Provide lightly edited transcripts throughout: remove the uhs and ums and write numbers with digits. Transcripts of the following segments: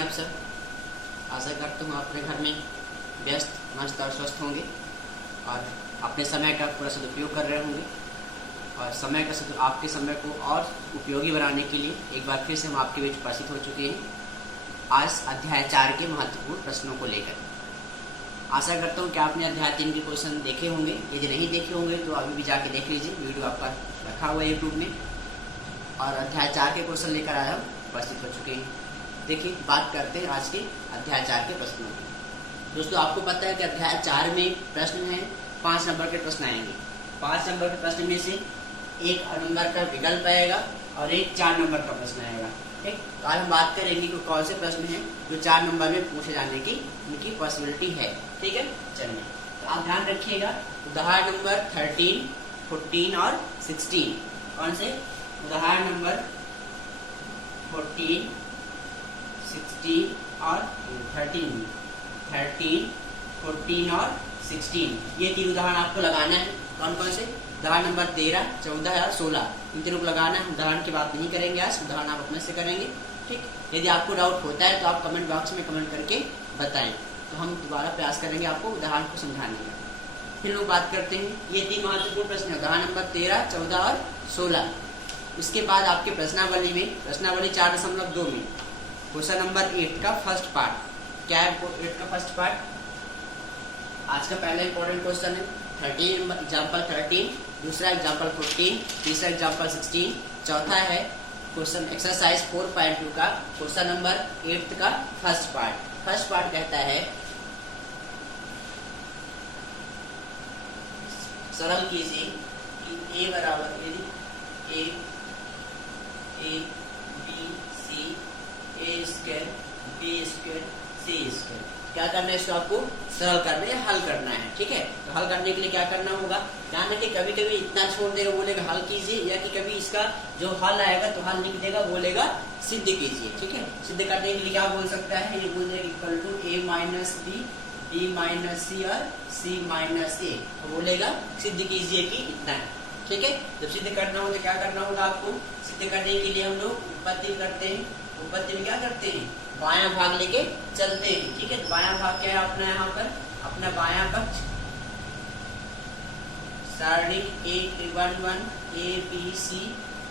आप सब। आशा करता हूँ अपने घर में व्यस्त, मस्त और स्वस्थ होंगे और अपने समय का पूरा सदुपयोग कर रहे होंगे। और समय का आपके समय को और उपयोगी बनाने के लिए एक बार फिर से हम आपके बीच उपस्थित हो चुके हैं आज अध्याय 4 के महत्वपूर्ण प्रश्नों को लेकर। आशा करता हूँ कि आपने अध्याय 3 के क्वेश्चन देखे होंगे। यदि नहीं देखे होंगे तो अभी भी जाके देख लीजिए, वीडियो आपका रखा हुआ है यूट्यूब में। और अध्याय 4 के क्वेश्चन लेकर आया हम उपस्थित हो चुके हैं। देखिए, बात करते हैं आज के अध्याय 4 के प्रश्नों की। दोस्तों, आपको पता है कि अध्याय 4 में प्रश्न हैं, 5 नंबर के प्रश्न आएंगे। 5 नंबर के प्रश्न में से एक नंबर का विकल्प आएगा और एक 4 नंबर का प्रश्न आएगा। ठीक, तो आज हम बात करेंगे कि कौन से प्रश्न हैं जो 4 नंबर में पूछे जाने की उनकी पॉसिबिलिटी है। ठीक है, चलिए तो आप ध्यान रखिएगा। उदाहरण नंबर 13, 14 और 16 कौन से? उदाहरण नंबर 14, 16 और 13, 14 और 16 ये 3 उदाहरण आपको लगाना है। कौन कौन से? उदाहरण नंबर 13, 14 और 16 इन तीनों को लगाना है। उदाहरण की बात नहीं करेंगे आज, उदाहरण आप अपने से करेंगे। ठीक, यदि आपको डाउट होता है तो आप कमेंट बॉक्स में कमेंट करके बताएं, तो हम दोबारा प्रयास करेंगे आपको उदाहरण को समझाने का। फिर लोग बात करते हैं, ये 3 महत्वपूर्ण प्रश्न है, उदाहरण नंबर 13, 14 और 16। उसके बाद आपके प्रश्नावली में, प्रश्नावली 4.2 में क्वेश्चन नंबर 8 का फर्स्ट पार्ट क्या है? 8 का फर्स्ट पार्ट आज का पहला इंपॉर्टेंट क्वेश्चन है। 13 एग्जाम्पल 13, दूसरा एग्जाम्पल 14, तीसरा एग्जाम्पल 16, चौथा है क्वेश्चन एक्सरसाइज 4.2 का क्वेश्चन नंबर 8 का फर्स्ट पार्ट। फर्स्ट पार्ट कहता है सरल कीजिए कि a बराबर यदि a b c a square b square c square, क्या करना है? इसको आपको सरल करना है, हल करना है। ठीक है, तो हल करने के लिए क्या करना होगा? ध्यान रखिए, कभी कभी इतना छोड़ देगा, बोलेगा हल कीजिए, या कि कभी इसका जो हल आएगा तो हल लिख देगा, बोलेगा सिद्ध कीजिए। ठीक है, सिद्ध करने के लिए क्या बोल सकता है? ये बोल देगा equal to a minus b, b minus c और c माइनस a, तो बोलेगा सिद्ध कीजिए कि इतना है। ठीक है, जब सिद्ध करना हो तो क्या करना होगा आपको? सिद्ध करने के लिए हम लोग उत्पत्ति करते हैं। उत्पत्ति में क्या करते हैं? बायां भाग लेके चलते हैं। ठीक है, तो बायां भाग क्या है अपना? यहाँ पर अपना बायां पक्ष सारणी 1 a b c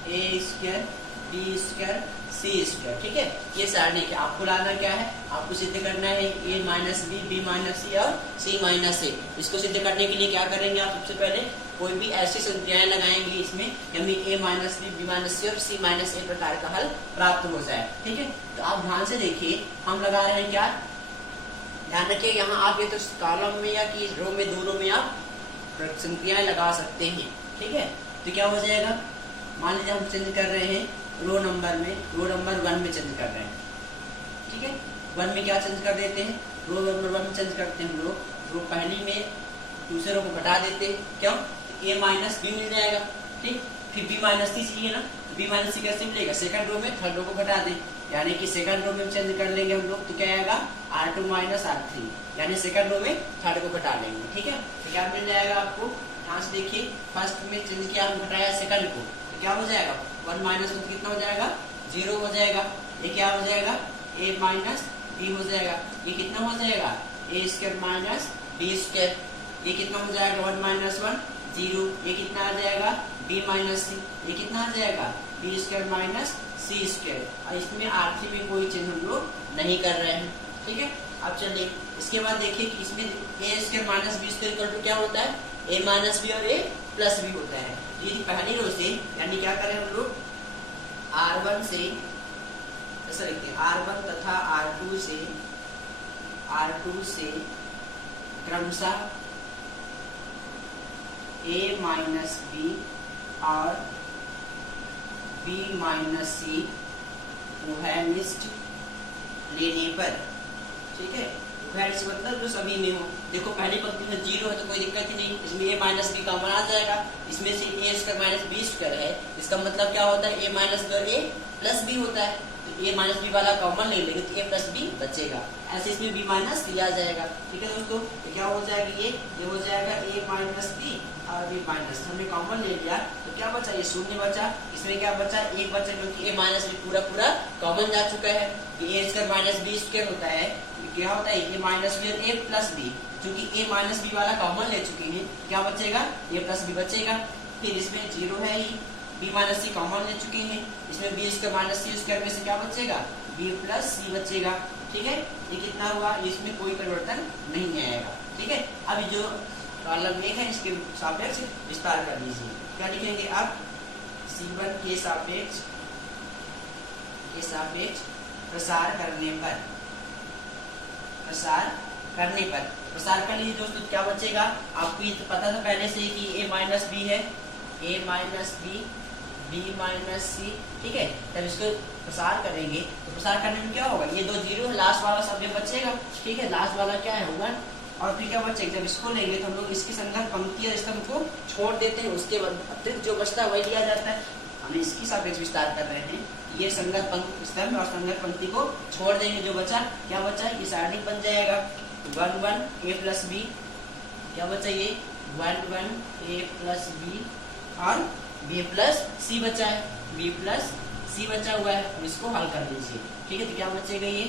a square b square c square. ठीक है, ये सारणी क्या आपको लाना क्या है? आपको सिद्ध करना है a minus b, b minus c और c माइनस a। इसको सिद्ध करने के लिए क्या करेंगे आप? सबसे पहले कोई भी ऐसी संख्याएं लगाएंगे इसमें यानी a minus b, b minus c और c माइनस a प्रकार का हल प्राप्त हो जाए। ठीक है, तो आप ध्यान से देखिए, हम लगा रहे हैं क्या? ध्यान रखिए, यहाँ आप ये तो कॉलम में या कि रो में, दोनों में आप संख्याएं लगा सकते हैं। ठीक है, तो क्या हो जाएगा? मान लीजिए हम चेंज कर रहे हैं रो नंबर में, रो नंबर 1 में चेंज कर रहे हैं। ठीक है, 1 में क्या चेंज कर देते हैं? रो नंबर 1 में चेंज करते हैं हम लोग। रो पहली में दूसरे रो को घटा देते हैं। क्यों? a माइनस बी मिल जाएगा। ठीक, फिर b माइनस सी चाहिए ना, b माइनस सी कैसे मिलेगा? सेकंड रो में थर्ड रो को घटा दें, यानी कि सेकंड रो में चेंज कर लेंगे हम लोग, तो क्या आएगा? R2 माइनस R3, यानी सेकंड रो में थर्ड को घटा लेंगे। ठीक है, तो क्या मिल जाएगा आपको? ध्यान से देखिए, फर्स्ट में चेंज किया, हम घटाया सेकंड को, तो क्या हो जाएगा? 1 माइनस 1 कितना हो जाएगा? 0 हो जाएगा। ये क्या हो जाएगा? a माइनस b हो जाएगा। ये कितना हो जाएगा? a square minus b square. ये कितना हो जाएगा? 1 माइनस 1 0। ये कितना आ जाएगा? b माइनस सी। ये कितना आ जाएगा? b स्क्वायर माइनस सी स्क्वायर। और इसमें R3 में कोई चेंज हम लोग नहीं कर रहे हैं। ठीक है, अब चलिए इसके बाद देखिए कि इसमें a square minus b square equal to क्या होता है? a माइनस b और a प्लस b होता है। ये पहली रो से, यानी क्या करें हम लोग? R1 से ऐसा लिखते हैं, R1 तथा R2 से क्रमशः a माइनस b और b माइनस c उभयनिष्ठ लेने पर। ठीक है, उभयनिष्ठ मतलब जो सभी में हो, देखो पहली पंक्ति में 0 है तो कोई दिक्कत ही नहीं, इसमें a माइनस बी कॉमन आ जाएगा। इसमें से a square minus B square है, इसका मतलब क्या होता है a minus a plus B होता है, तो a माइनस बी वाला कॉमन ले लेंगे तो a प्लस बी बचेगा। ऐसे इसमें b माइनस लिया जाएगा। ठीक है दोस्तों, तो क्या हो जाएगा ये हो जाएगा a माइनस बी और b माइनस, हमने कॉमन ले लिया तो क्या बचा, ये शून्य बचा। इसमें क्या बचा, एक बचा क्योंकि a माइनस बी पूरा पूरा कॉमन जा चुका है। a square minus B square होता है, क्या होता है a माइनस बी और a प्लस बी, क्योंकि a माइनस बी वाला कॉमन ले चुके हैं, क्या बचेगा a प्लस बी बचेगा। फिर इसमें 0 है ही, b माइनस सी कॉमन ले चुके हैं, इसमें b स्क्वायर माइनस सी स्क्वायर में से क्या बचेगा b प्लस सी बचेगा। ठीक है, ये कितना हुआ, इसमें कोई परिवर्तन नहीं आएगा। ठीक है, अब जो कॉलम 1 है इसके सापेक्ष विस्तार कर लीजिए। क्या लिखेंगे अब, C1 के सापेक्ष प्रसार करने पर प्रसार कर लीजिए दोस्तों। क्या बचेगा, आपको ये तो पता था पहले से कि a माइनस बी है, a minus B b minus C. ठीक है, तब इसको प्रसार करेंगे तो प्रसार करने में क्या होगा, ये 2 0 है, लास्ट वाला सब बचेगा। ठीक है, लास्ट वाला क्या है 1, और फिर क्या बचेगा, जब इसको लेंगे तो हम लोग इसकी संदर्भ पंक्ति या स्तंभ को छोड़ देते हैं, उसके बाद अतिरिक्त जो बचता है वही लिया जाता है। हम इसकी सापेक्ष विस्तार कर रहे हैं, ये संगत स्तंभ और संगत पंक्ति को छोड़ देंगे, जो बचा क्या बचा, ये सारणी बन जाएगा 1 1 a प्लस b, क्या बचा ये 1 1 a प्लस b और b प्लस c बचा है, b प्लस c बचा हुआ है, और इसको हल कर लीजिए। ठीक है, तो क्या बचेगा, ये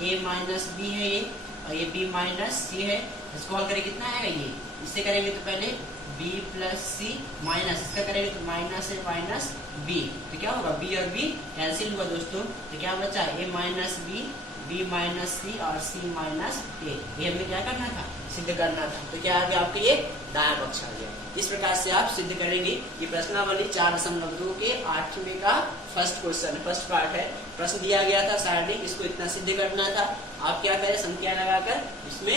a माइनस b है ये, और ये b माइनस c है, इसको हल करें कितना आएगा, ये इससे करेंगे तो पहले b प्लस सी माइनस, इसका करेंगे तो माइनस है माइनस b, तो क्या होगा b और b कैंसिल हुआ दोस्तों, तो क्या बचा a माइनस b माइनस सी और c माइनस a। ये हमें क्या करना था, सिद्ध करना था, तो क्या आ गया आपके ये दायां पक्ष आ गया। इस प्रकार से आप सिद्ध करेंगे। ये प्रश्नावली 4.2 के 8वें का फर्स्ट क्वेश्चन, फर्स्ट पार्ट है। प्रश्न दिया गया था शारीरिक, इसको इतना सिद्ध करना था। आप क्या करें, संख्या लगाकर इसमें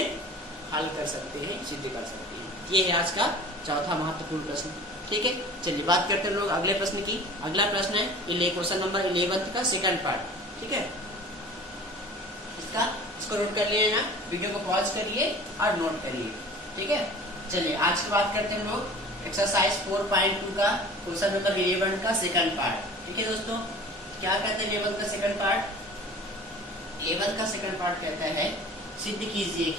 हल कर सकते हैं, सिद्ध कर सकते हैं। ये है आज का चौथा महत्वपूर्ण प्रश्न। ठीक है, चलिए बात करते हैं लोग अगले प्रश्न की। अगला प्रश्न है क्वेश्चन नंबर 11 का सेकंड पार्ट। ठीक है, इसको नोट कर लिए ना, वीडियो को पॉज करिए और नोट करिए। ठीक है, चलिए आज की बात करते हैं लोग एक्सरसाइज 4.2 का क्वेश्चन नंबर 11 का सेकंड पार्ट। ठीक है दोस्तों, क्या कहते हैं 11 का सेकंड पार्ट, 11 का सेकंड पार्ट कहता है सिद्ध कीजिए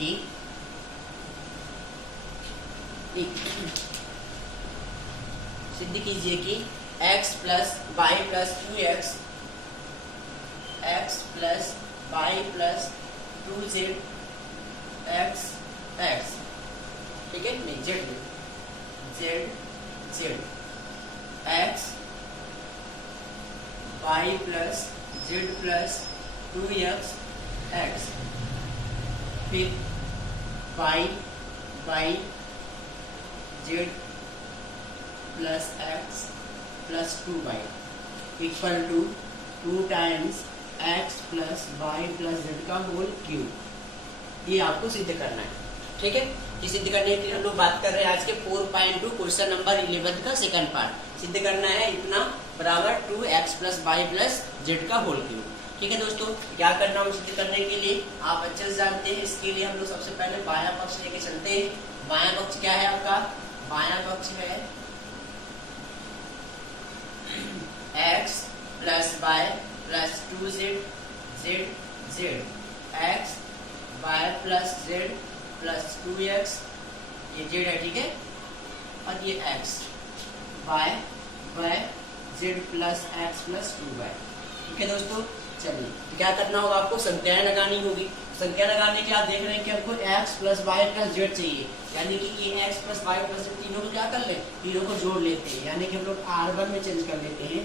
कि x plus y plus 2x x plus y plus 2z x x, ठीक है, नहीं z x y plus z plus 2x x, फिर y z plus x plus 2y equal to 2 times x plus y plus z का whole cube. ये आपको सिद्ध करना है। ठीक है, ये सिद्ध करने के लिए हम लोग बात कर रहे हैं आज के 4.2 क्वेश्चन नंबर 11 का सेकंड पार्ट। सिद्ध करना है इतना बराबर 2x plus y plus z का होल क्यूब। ठीक है दोस्तों, क्या करना है सिद्ध करने के लिए आप अच्छे से जानते हैं। इसके लिए हम लोग सबसे पहले बायां पक्ष लेके चलते हैं। बायां पक्ष क्या है आपका, बायां पक्ष है x plus y plus 2z z x y plus z plus 2x, ये z है। ठीक है, और ये x y z plus x plus 2y। ठीक है दोस्तों, चलिए तो क्या करना होगा, आपको संख्याएं लगानी होगी। संख्या लगाने के आप देख रहे हैं कि हमको x plus y plus z चाहिए, यानी कि ये x plus y plus z तीनों को क्या कर ले, तीनों को जोड़ लेते हैं, यानी कि हम लोग R1 में चेंज कर लेते हैं।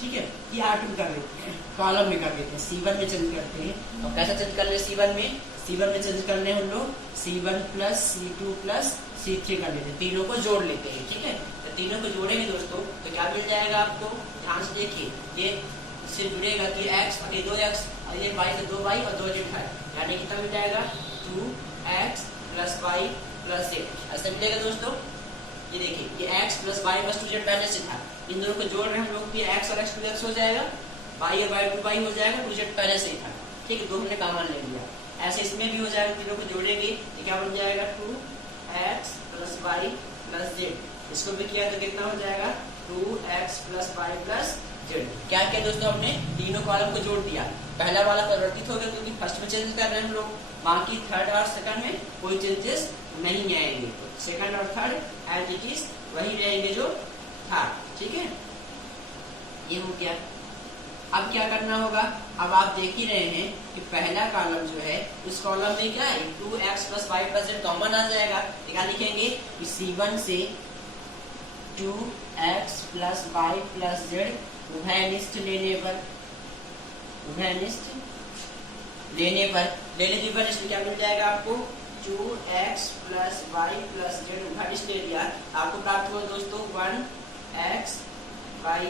ठीक है, ये R2 कर लेते हैं, कॉलम में कर लेते हैं, C1 में चेंज करते हैं। और कैसा चेंज कर ले, C1 में चेंज करने हम लोग C1 plus C2 plus C3 कर लेते हैं, तीनों को जोड़ लेते हैं। ठीक है, तो तीनों को जोड़ेंगे दोस्तों तो क्या मिल जाएगा आपको, ध्यान से देखिए, ये इससे जुड़ेगा कि x और ये 2x और ये y तो 2y और 2z है, यानी कितना मिल जाएगा 2x plus y plus z, ऐसा मिलेगा दोस्तों। ये देखिए, ये x plus y plus 2z पहले से था, इन दोनों को जोड़ रहे हैं हम लोग, ये x और x 2x हो जाएगा, y और y 2y हो जाएगा, 2z पहले से ही था। ठीक है, दो हमने कॉमन ले लिया। ऐसे इसमें भी हो जाएगा, तीनों को जोड़ेंगे तो क्या बन जाएगा 2x + y + z। इसको भी किया तो कितना हो जाएगा 2x + y + z। क्या किया दोस्तों, हमने तीनों कॉलम को जोड़ दिया। पहला वाला परिवर्तित हो गया क्योंकि फर्स्ट में चेंज कर रहे हैं हम लोग, बाकी थर्ड और सेकंड में कोई चेंजेस नहीं आएंगे। सेकंड और थर्ड एज इट इज वही रहेंगे जो था। ठीक है, ये हो गया। अब क्या करना होगा, अब आप देख ही रहे हैं कि पहला कॉलम जो है उस कॉलम में क्या है 2x + y + z कॉमन आ जाएगा। क्या लिखेंगे कि C1 से 2x + y + z उभयनिष्ठ लेने पर क्या मिल जाएगा आपको 2x + y + z उभयनिष्ठ ले लिया, आपको प्राप्त हुआ दोस्तों 1x y,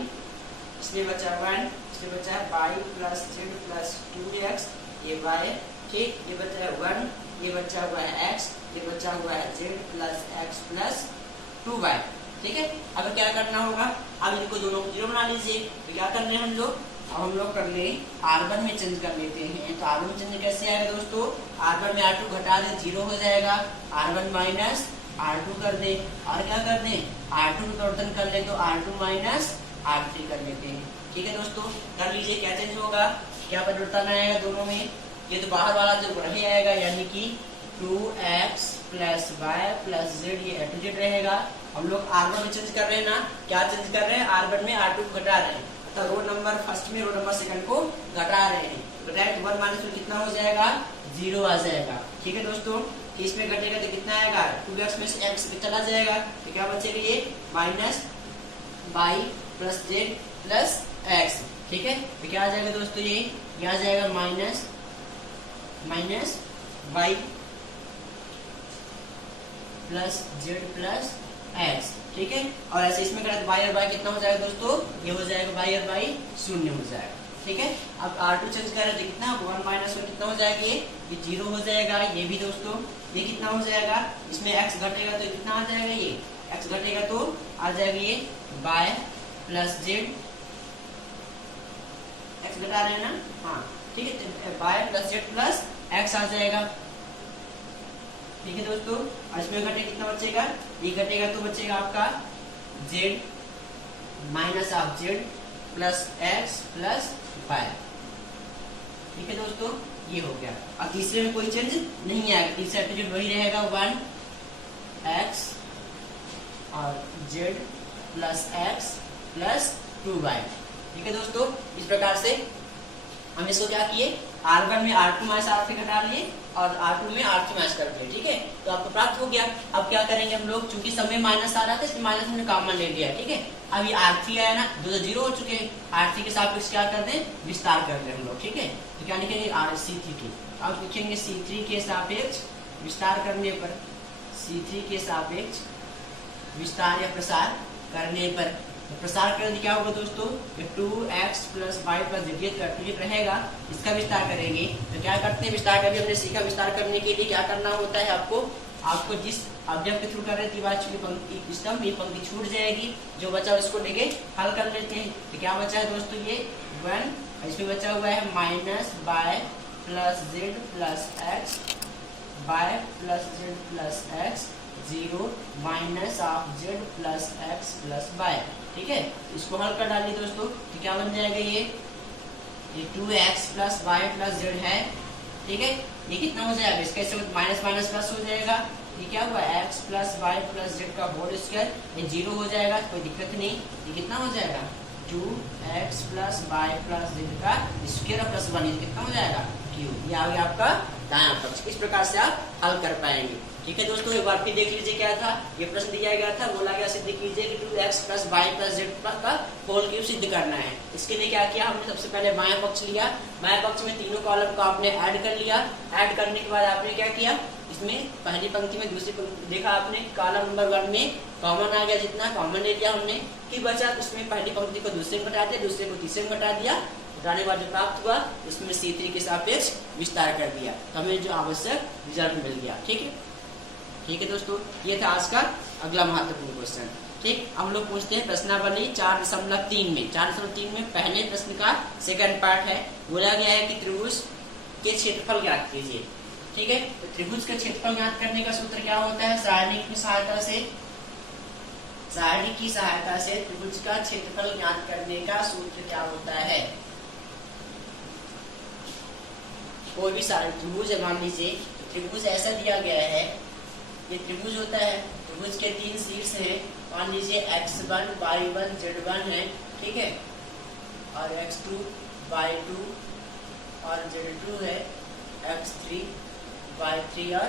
इसमें बचा 1, इसमें बचा है y + z + 2x, ये y, ठीक, ये बचा है 1, ये बचा हुआ है x, ये बचा हुआ है z + x + 2y। ठीक है, अब क्या करना होगा, अब इनको दोनों को 0 बना लीजिए। तो क्या करने हैं हम लोग, अब हम लोग कर ले R1 में चेंज कर लेते हैं। तो R1 में चेंज कैसे आएगा दोस्तों, R1 में R2 घटा दे 0 हो जाएगा, R1 - R2 कर दे, और क्या कर दे R2 में परिवर्तन कर ले तो R2 - R3 कर लेते हैं। ठीक है दोस्तों, कर लीजिए। क्या चेंज होगा, क्या परिवर्तन आएगा दोनों में, ये तो बाहर वाला जो वही आएगा, यानी कि 2x + y + z, ये A to Z रहेगा। हम लोग R1 में चेंज कर रहे हैं ना, क्या चेंज कर रहे हैं, R1 में R2 को घटा रहे हैं, तो रो नंबर फर्स्ट में रो नंबर सेकंड को घटा रहे हैं। तो डायरेक्ट 1 - 1 कितना हो जाएगा 0 आ जाएगा। ठीक है दोस्तों, इसमें घटेगा तो कितना आएगा 2x में से x चला जाएगा, तो क्या बचेगा ये -y + z + x। ठीक है, तो क्या आ जाएगा दोस्तों, ये आ जाएगा -y + z + x। ठीक है, और ऐसे इसमें करें तो y और y कितना हो जाएगा दोस्तों, ये हो जाएगा y और y 0 हो जाएगा। ठीक है, अब R2 चेंज करें तो कितना 1 - 1 कितना हो जाएगा, ये 0 हो जाएगा। ये भी दोस्तों ये कितना हो जाएगा, इसमें x घटेगा तो कितना आ जाएगा, ये x घटेगा तो आ जाएगा ये y + z, x घटा रहे हैं ना, हाँ ठीक है, y + z + x आ जाएगा। ठीक है दोस्तों, और इसमें घटे कितना बचेगा, ये घटेगा तो बचेगा आपका z -z + x + y। ठीक है दोस्तों, ये हो गया। और तीसरे में कोई चेंज नहीं आएगा, तीसरा एटीट्यूड वही रहेगा 1x और z + x + 2y। ठीक है दोस्तों, इस प्रकार से हम इसको क्या किए, R1 में R2 - R3 घटा लिए और R2 में R3 कर दिए। ठीक है, तो आपको प्राप्त हो गया। अब क्या करेंगे हम लोग, चूंकि समय माइनस आ रहा था इसलिए माइनस हमने कॉमन ले लिया। ठीक है, अब ये R3 आया ना, 2 तो 0 हो चुके हैं, R3 के सापेक्ष क्या कर दें, विस्तार कर दें हम लोग। ठीक है, तो क्या लिखेंगे C3, अब लिखेंगे C3 के सापेक्ष विस्तार करने पर, C3 के सापेक्ष विस्तार या प्रसार करने पर, तो प्रसार करने क्या होगा दोस्तों, 2x + y + z रहेगा, इसका विस्तार करेंगे। तो क्या करते हैं, विस्तार करके हमने सीखा, विस्तार करने के लिए क्या करना होता है, आपको जिस ऑब्जेक्ट के थ्रू कर रहे थे पंक्ति सिस्टम, ये पंक्ति छूट जाएगी, जो बचा उसको लेके हल कर लेते हैं। तो क्या बचा है दोस्तों, ये 1, इसमें बचा हुआ है -y + z + x, y + z + x, 0 -z + x + y। ठीक है, इसको हल कर डालिए दोस्तों, तो क्या बन जाएगा, ये 2x + y + z है। ठीक है, ये कितना हो जाएगा, इसके माइनस प्लस हो जाएगा, ये क्या हुआ x + y + z का होल स्क्वायर, ये 0 हो जाएगा, कोई दिक्कत नहीं। ये कितना हो जाएगा 2x + y + z का स्क्वायर प्लस 1, ये कितना हो जाएगा q। ये आ गया आपका दायां पक्ष। इस प्रकार से आप हल कर पाएंगे। ठीक है दोस्तों, एक बार फिर देख लीजिए क्या था, ये प्रश्न दिया गया था, बोला गया सिद्ध कीजिए कि 2x + y + z का होल क्यूब सिद्ध करना है। इसके लिए क्या किया हमने, सबसे पहले बायां पक्ष लिया, बाएं पक्ष में तीनों कॉलम को आपने ऐड कर लिया। ऐड करने के बाद आपने क्या किया, इसमें पहली पंक्ति में दूसरी पंक्ति देखा आपने, कॉलम नंबर 1 में कॉमन आ गया, जितना कॉमन ले लिया हमने, कि बचा उसमें पहली पंक्ति को दूसरे में घटा दिया, दूसरे को तीसरे में घटा दिया, घटाने के बाद जो प्राप्त हुआ उसमें C3 के सापेक्ष विस्तार कर दिया, तो हमें जो आवश्यक रिजल्ट मिल गया। ठीक है दोस्तों, ये था आज का अगला महत्वपूर्ण क्वेश्चन। ठीक, हम लोग पूछते हैं प्रश्नावली 4.3 में। 4.3 में पहले प्रश्न का सेकंड पार्ट है, बोला गया है कि त्रिभुज के क्षेत्रफल ज्ञात कीजिए। ठीक है। तो त्रिभुज का क्षेत्रफल ज्ञात करने का सूत्र क्या होता है? सारणी की सहायता से त्रिभुज का क्षेत्रफल ज्ञात करने का सूत्र क्या होता है? कोई भी त्रिभुज है, मान लीजिए त्रिभुज ऐसा दिया गया है, ये त्रिभुज होता है, त्रिभुज के 3 शीर्ष हैं, मान लीजिए x1 y1 z1 है, ठीक है, और x2 y2 और z2 है, x3 y3 और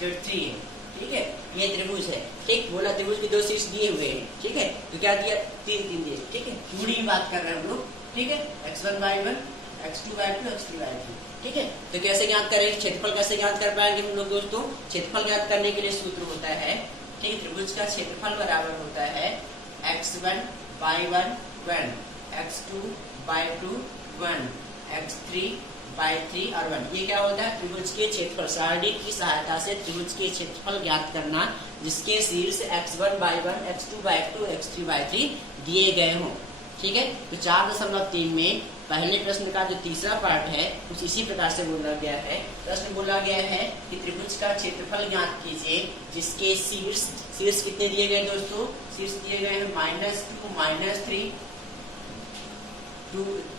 z3 है, ठीक है। ये त्रिभुज है, ठीक। बोला त्रिभुज के 2 शीर्ष दिए हुए हैं, ठीक है। तो क्या दिया? 3 दिए, ठीक है। दूरी की बात कर रहे हैं हम लोग, ठीक है। x1 y1 x2 y2 x3 y3, ठीक है। तो कैसे ज्ञात करेंगे क्षेत्रफल? कैसे ज्ञात कर पाएंगे हम लोग दोस्तों? क्षेत्रफल ज्ञात करने के लिए सूत्र होता है, ठीक है, त्रिभुज का क्षेत्रफल बराबर होता है x1 y1 1 x2 y2 1 x3 y3 और 1। ये क्या होता है? त्रिभुज के क्षेत्रफल। सारणी की सहायता से त्रिभुज के क्षेत्रफल ज्ञात करना जिसके शीर्ष x1 y1 x2 y2 x3 y3 दिए गए हों, ठीक है। तो 4.3 में पहले प्रश्न का जो तीसरा पार्ट है कुछ इसी प्रकार से बोला गया है। प्रश्न बोला गया है कि त्रिभुज का क्षेत्रफल ज्ञात कीजिए जिसके शीर्ष कितने दिए गए दोस्तों? शीर्ष दिए गए हैं -2 -3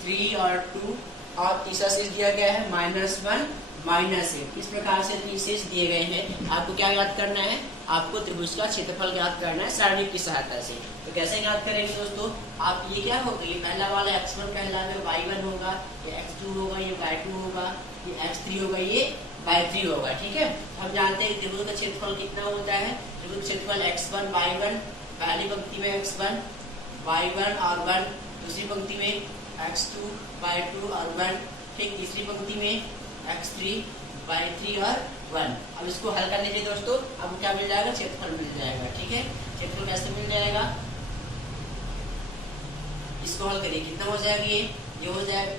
3 और 2, और तीसरा शीर्ष दिया गया है -1 -8। इस प्रकार से 3 शीर्ष दिए गए हैं। आपको क्या ज्ञात करना है? आपको त्रिभुज का क्षेत्रफल ज्ञात करना है सारणी की सहायता से। तो कैसे ज्ञात करेंगे दोस्तों? आप ये क्या होगा? ये पहला वाला x1 कहलाएगा, y1 होगा, ये x2 होगा, ये y2 होगा, ये x3 होगा, ये y3 होगा, ठीक है। हम जानते हैं त्रिभुज का क्षेत्रफल कितना होता है। त्रिभुज क्षेत्रफल x1 y1, पहली पंक्ति में x1 y1 और 1, दूसरी पंक्ति में x2 y2 और 1, ठीक, तीसरी पंक्ति में x3 y3 और 1। अब इसको हल कर लीजिए दोस्तों, अब क्या मिल जाएगा? क्षेत्रफल मिल जाएगा, ठीक है। क्षेत्रफल कैसे मिल जाएगा? इसको हल करिए, कितना हो जाएगा? ये हो जाएगा,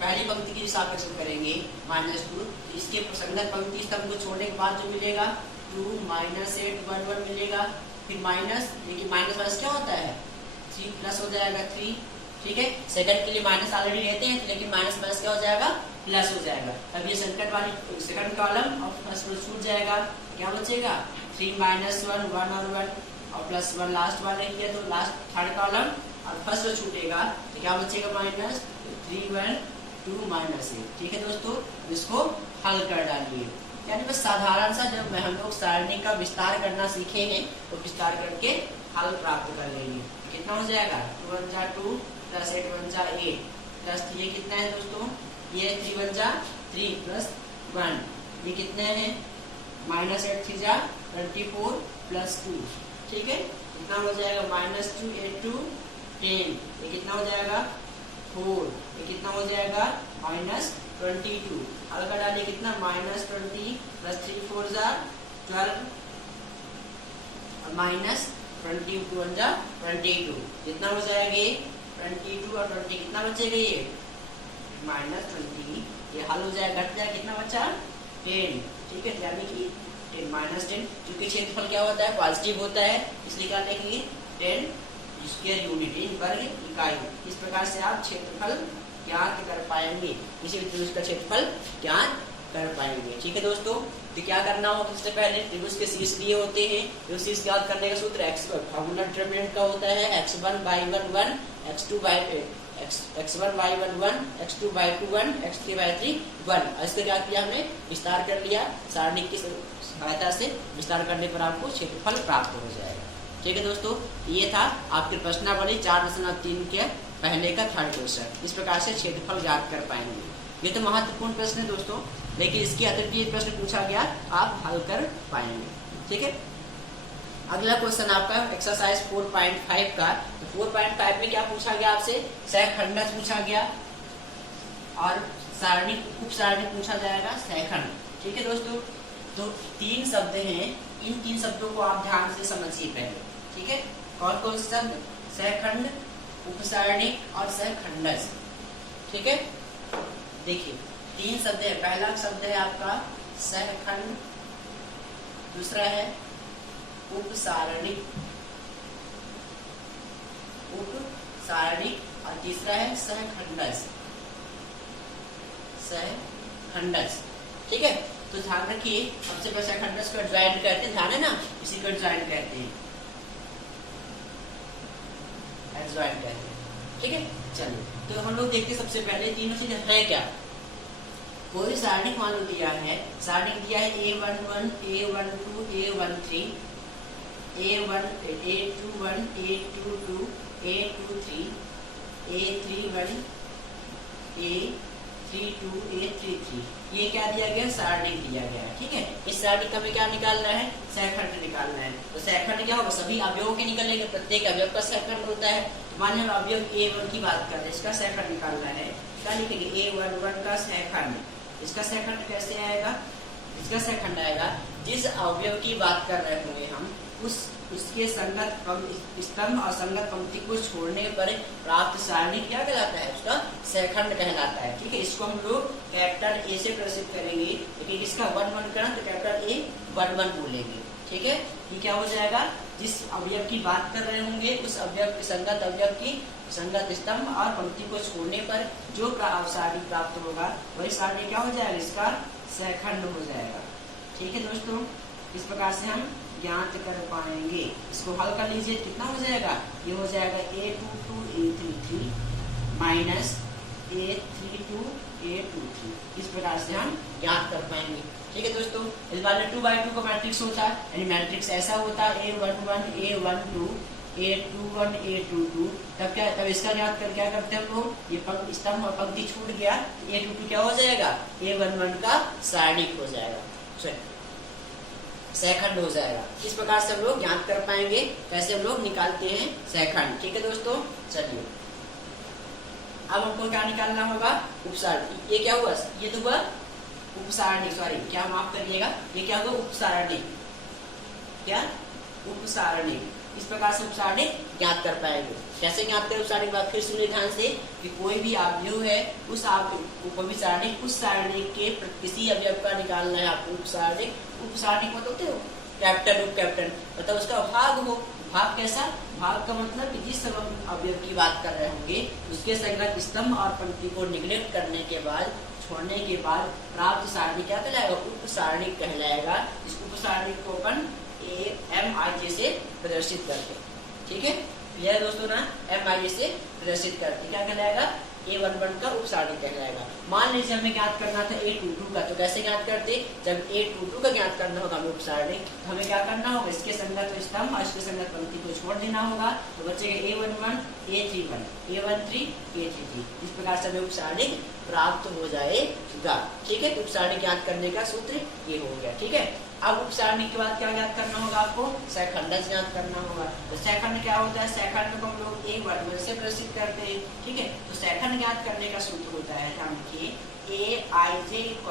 पहली पंक्ति की सापेक्ष करेंगे -2, इसके प्रसंगत पंक्ति स्तंभ को छोड़ने के बाद जो मिलेगा 2 -8 1 1 मिलेगा, फिर माइनस, देखिए माइनस क्या होता है? 3 प्लस हो जाएगा 3, ठीक है। सेकंड के लिए माइनस ऑलरेडी रहते हैं, लेकिन माइनस क्या हो जाएगा? प्लस हो जाएगा। अब ये सेकंड कॉलम और फर्स्ट रो छूट जाएगा, क्या बचेगा? 3 -1 1 और 1 और +1 लास्ट वाले किया तो लास्ट थर्ड कॉलम और फर्स्ट रो छूटेगा तो क्या बचेगा? -3 1 2 -8, ठीक है दोस्तों। इसको हल कर डालिए, यानी बस साधारण सा जब हम लोग सारणी का विस्तार करना सीखेंगे तो विस्तार करके हल प्राप्त कर लेंगे। कितना हो जाएगा? 2 1 जा 2 + 8 1 जा 8 प्लस ये कितना है दोस्तों? ये 3 1 जा 3 + 1, ये कितने हैं? -8 3 जा 24 + 2, ठीक है। कितना हो जाएगा? -2 8 2 10, ये कितना हो जाएगा? 4, ये कितना हो जाएगा? -22। हल कर डालिए, कितना? -20 + 3 4 जा 12 और -22 1 जा 22, कितना हो जाएगा? 22 और 20 कितना बचेगा? ये -20, ये हल हो जाएगा, घट जाएगा, कितना बचा? 10, ठीक है। यानी कि 10 -10, क्योंकि क्षेत्रफल क्या होता है? पॉजिटिव होता है, इसलिए क्या लिखेंगे? 10 स्क्वायर यूनिट, वर्ग इकाई। इस प्रकार से आप क्षेत्रफल ज्ञात कर पाएंगे, किसी भी त्रिभुज का क्षेत्रफल ज्ञात कर पाएंगे, ठीक है दोस्तों। तो क्या करना होगा? सबसे पहले त्रिभुज के शीर्ष दिए होते हैं, तो शीर्ष ज्ञात करने का सूत्र फार्मूला डिटरमिनेंट का होता है x1 y1 1 x1 y1 1 x2 y2 1 x3 y3 1। इसका क्या किया हमने? विस्तार कर लिया, सारणी की सहायता से विस्तार करने पर आपको क्षेत्रफल प्राप्त हो जाएगा, ठीक है दोस्तों। ये था आपके प्रश्नावली 4.3 के पहले का थर्ड क्वेश्चन। इस प्रकार से क्षेत्रफल ज्ञात कर पाएंगे। ये तो महत्वपूर्ण प्रश्न है दोस्तों, लेकिन इसके अतिरिक्त ये प्रश्न पूछा गया, आप हल कर पाएंगे, ठीक है। अगला क्वेश्चन आपका एक्सरसाइज 4.5 का। तो 4.5 में क्या पूछा गया आपसे? सहखंडज पूछा गया और सारणी उप सारणी पूछा जाएगा सहखंड, ठीक है दोस्तों। तो 3 शब्द हैं, इन 3 शब्दों को आप ध्यान से समझिए पहले, ठीक है। कौन कौन से शब्द? सहखंड, उपसारणी और सहखंडज, ठीक है। देखिए 3 शब्द है, पहला शब्द है आपका सहखंड, दूसरा है उपसारणी और तीसरा है सहखंडज, ठीक है। तो ध्यान रखिए सबसे पहले सेकंड को ज्वाइंट करते हैं, ध्यान है ना, इसी को ज्वाइंट कहते हैं, ज्वाइंट कहते हैं, ठीक है। चलिए तो हम लोग देखते हैं सबसे पहले तीनों चीजें है क्या। कोई सारणी मान लो दिया है, सारणी दिया है A11 A12 A13 A21 A22 A23 A31 A32 A33, ये क्या दिया गया, सारणी दिया गया है, ठीक है। इस सारणी का हमें क्या निकालना है, सहखंड निकालना है। तो सहखंड क्या होगा, सभी अवयवों के निकलेंगे, प्रत्येक अवयव का सहखंड होता है। माने हम अवयव A1 की बात कर रहे हैं, इसका सहखंड निकालना है, क्या लिखेंगे A11 का सहखंड। इसका सहखंड कैसे आएगा, इसका सहखंड आएगा जिस अवयव की बात कर रहे होंगे हम उसके संगत स्तंभ और संगत पंक्ति को छोड़ने पर प्राप्त सारणी क्या कहलाता है, उसका सहखंड कहलाता है, ठीक है। इसको हम लोग कैपिटल ए से प्रदर्शित करेंगे, लेकिन इसका 1-1 करना तो कैपिटल ए 1-1 बोलेंगे, ठीक है। ये क्या हो जाएगा, जिस अवयव की बात कर रहे होंगे उस अवयव के संगत अवयव की संगत स्तंभ और पंक्ति को छोड़ने पर जो सारणी प्राप्त होगा वही सारणी क्या हो जाएगा, इसका सहखंड हो जाएगा, ठीक है दोस्तों। इस प्रकार से हम ज्ञात कर पाएंगे। इसको हल कर लीजिए, कितना हो जाएगा, ये हो जाएगा A22 A33 minus A32 A23, इस प्रकार से हम ज्ञात कर पाएंगे, ठीक है दोस्तों। इस बार 2/2 का मैट्रिक्स होता है, यानी मैट्रिक्स ऐसा होता है A11 A12 A21 A22, तब इसका ज्ञात कर क्या करते हैं हम लोग, ये स्तंभ और पंक्ति छूट गया, A22 क्या हो जाएगा, A11 का सारणिक हो जाएगा, सहखंड हो जाएगा। इस प्रकार से हम लोग ज्ञात कर पाएंगे कैसे हम लोग निकालते हैं सहखंड, ठीक है दोस्तों। चलिए अब हमको क्या निकालना होगा, उपसारणी। ये क्या हुआ, ये तो हुआ उपसारणी, सॉरी क्या माफ करिएगा, ये क्या हुआ उपसारणी, क्या उपसारणी। इस प्रकार से उपसारणी ज्ञात कर पाएंगे। कैसे ज्ञात करें उपसारणी की बात, फिर सुनिए ध्यान से कि कोई भी अवयव है उस उपसारणी उस सारणी के किसी अवयव का निकालना है आपको। उपसारणी उपसारणी मतलब तो कैपिटल उप कैपिटल मतलब उसका भाग हो। भाग कैसा, भाग का मतलब कि जिस अवयव की बात कर रहे होंगे उसके संगत स्तंभ और पंक्ति को निग्लेक्ट करने के बाद छोड़ने के बाद प्राप्त सारणी क्या कहलाएगा, उपसारणी कहलाएगा। इस उपसारणी को अपन MIJ से प्रदर्शित करते, ठीक है। यह दोस्तों ना MIJ से प्रदर्शित करते क्या कहलाएगा, A11 का उपसारणी कहलाएगा। मान लीजिए हमें ज्ञात करना था A22 का, तो कैसे ज्ञात करते, जब A22 का ज्ञात करना होगा हमें उपसारणी, तो हमें क्या करना होगा, इसके संगत स्तंभ और इसके संगत पंक्ति को छोड़ देना होगा, तो बचेगा A11 A31 A13 A33। इस प्रकार से हमें उपसारणी प्राप्त हो जाएगा, ठीक है। उपसारणी ज्ञात करने का सूत्र ये हो गया, ठीक है। अब उपसारणी के बाद क्या ज्ञात करना होगा आपको, सहखंड ज्ञात करना होगा। तो सहखंड क्या होता है, सहखंड को हम लोग A11 से प्रदर्शित करते हैं, ठीक है। तो सहखंड ज्ञात करने का सूत्र होता है, ध्यान रखिए, AIJ =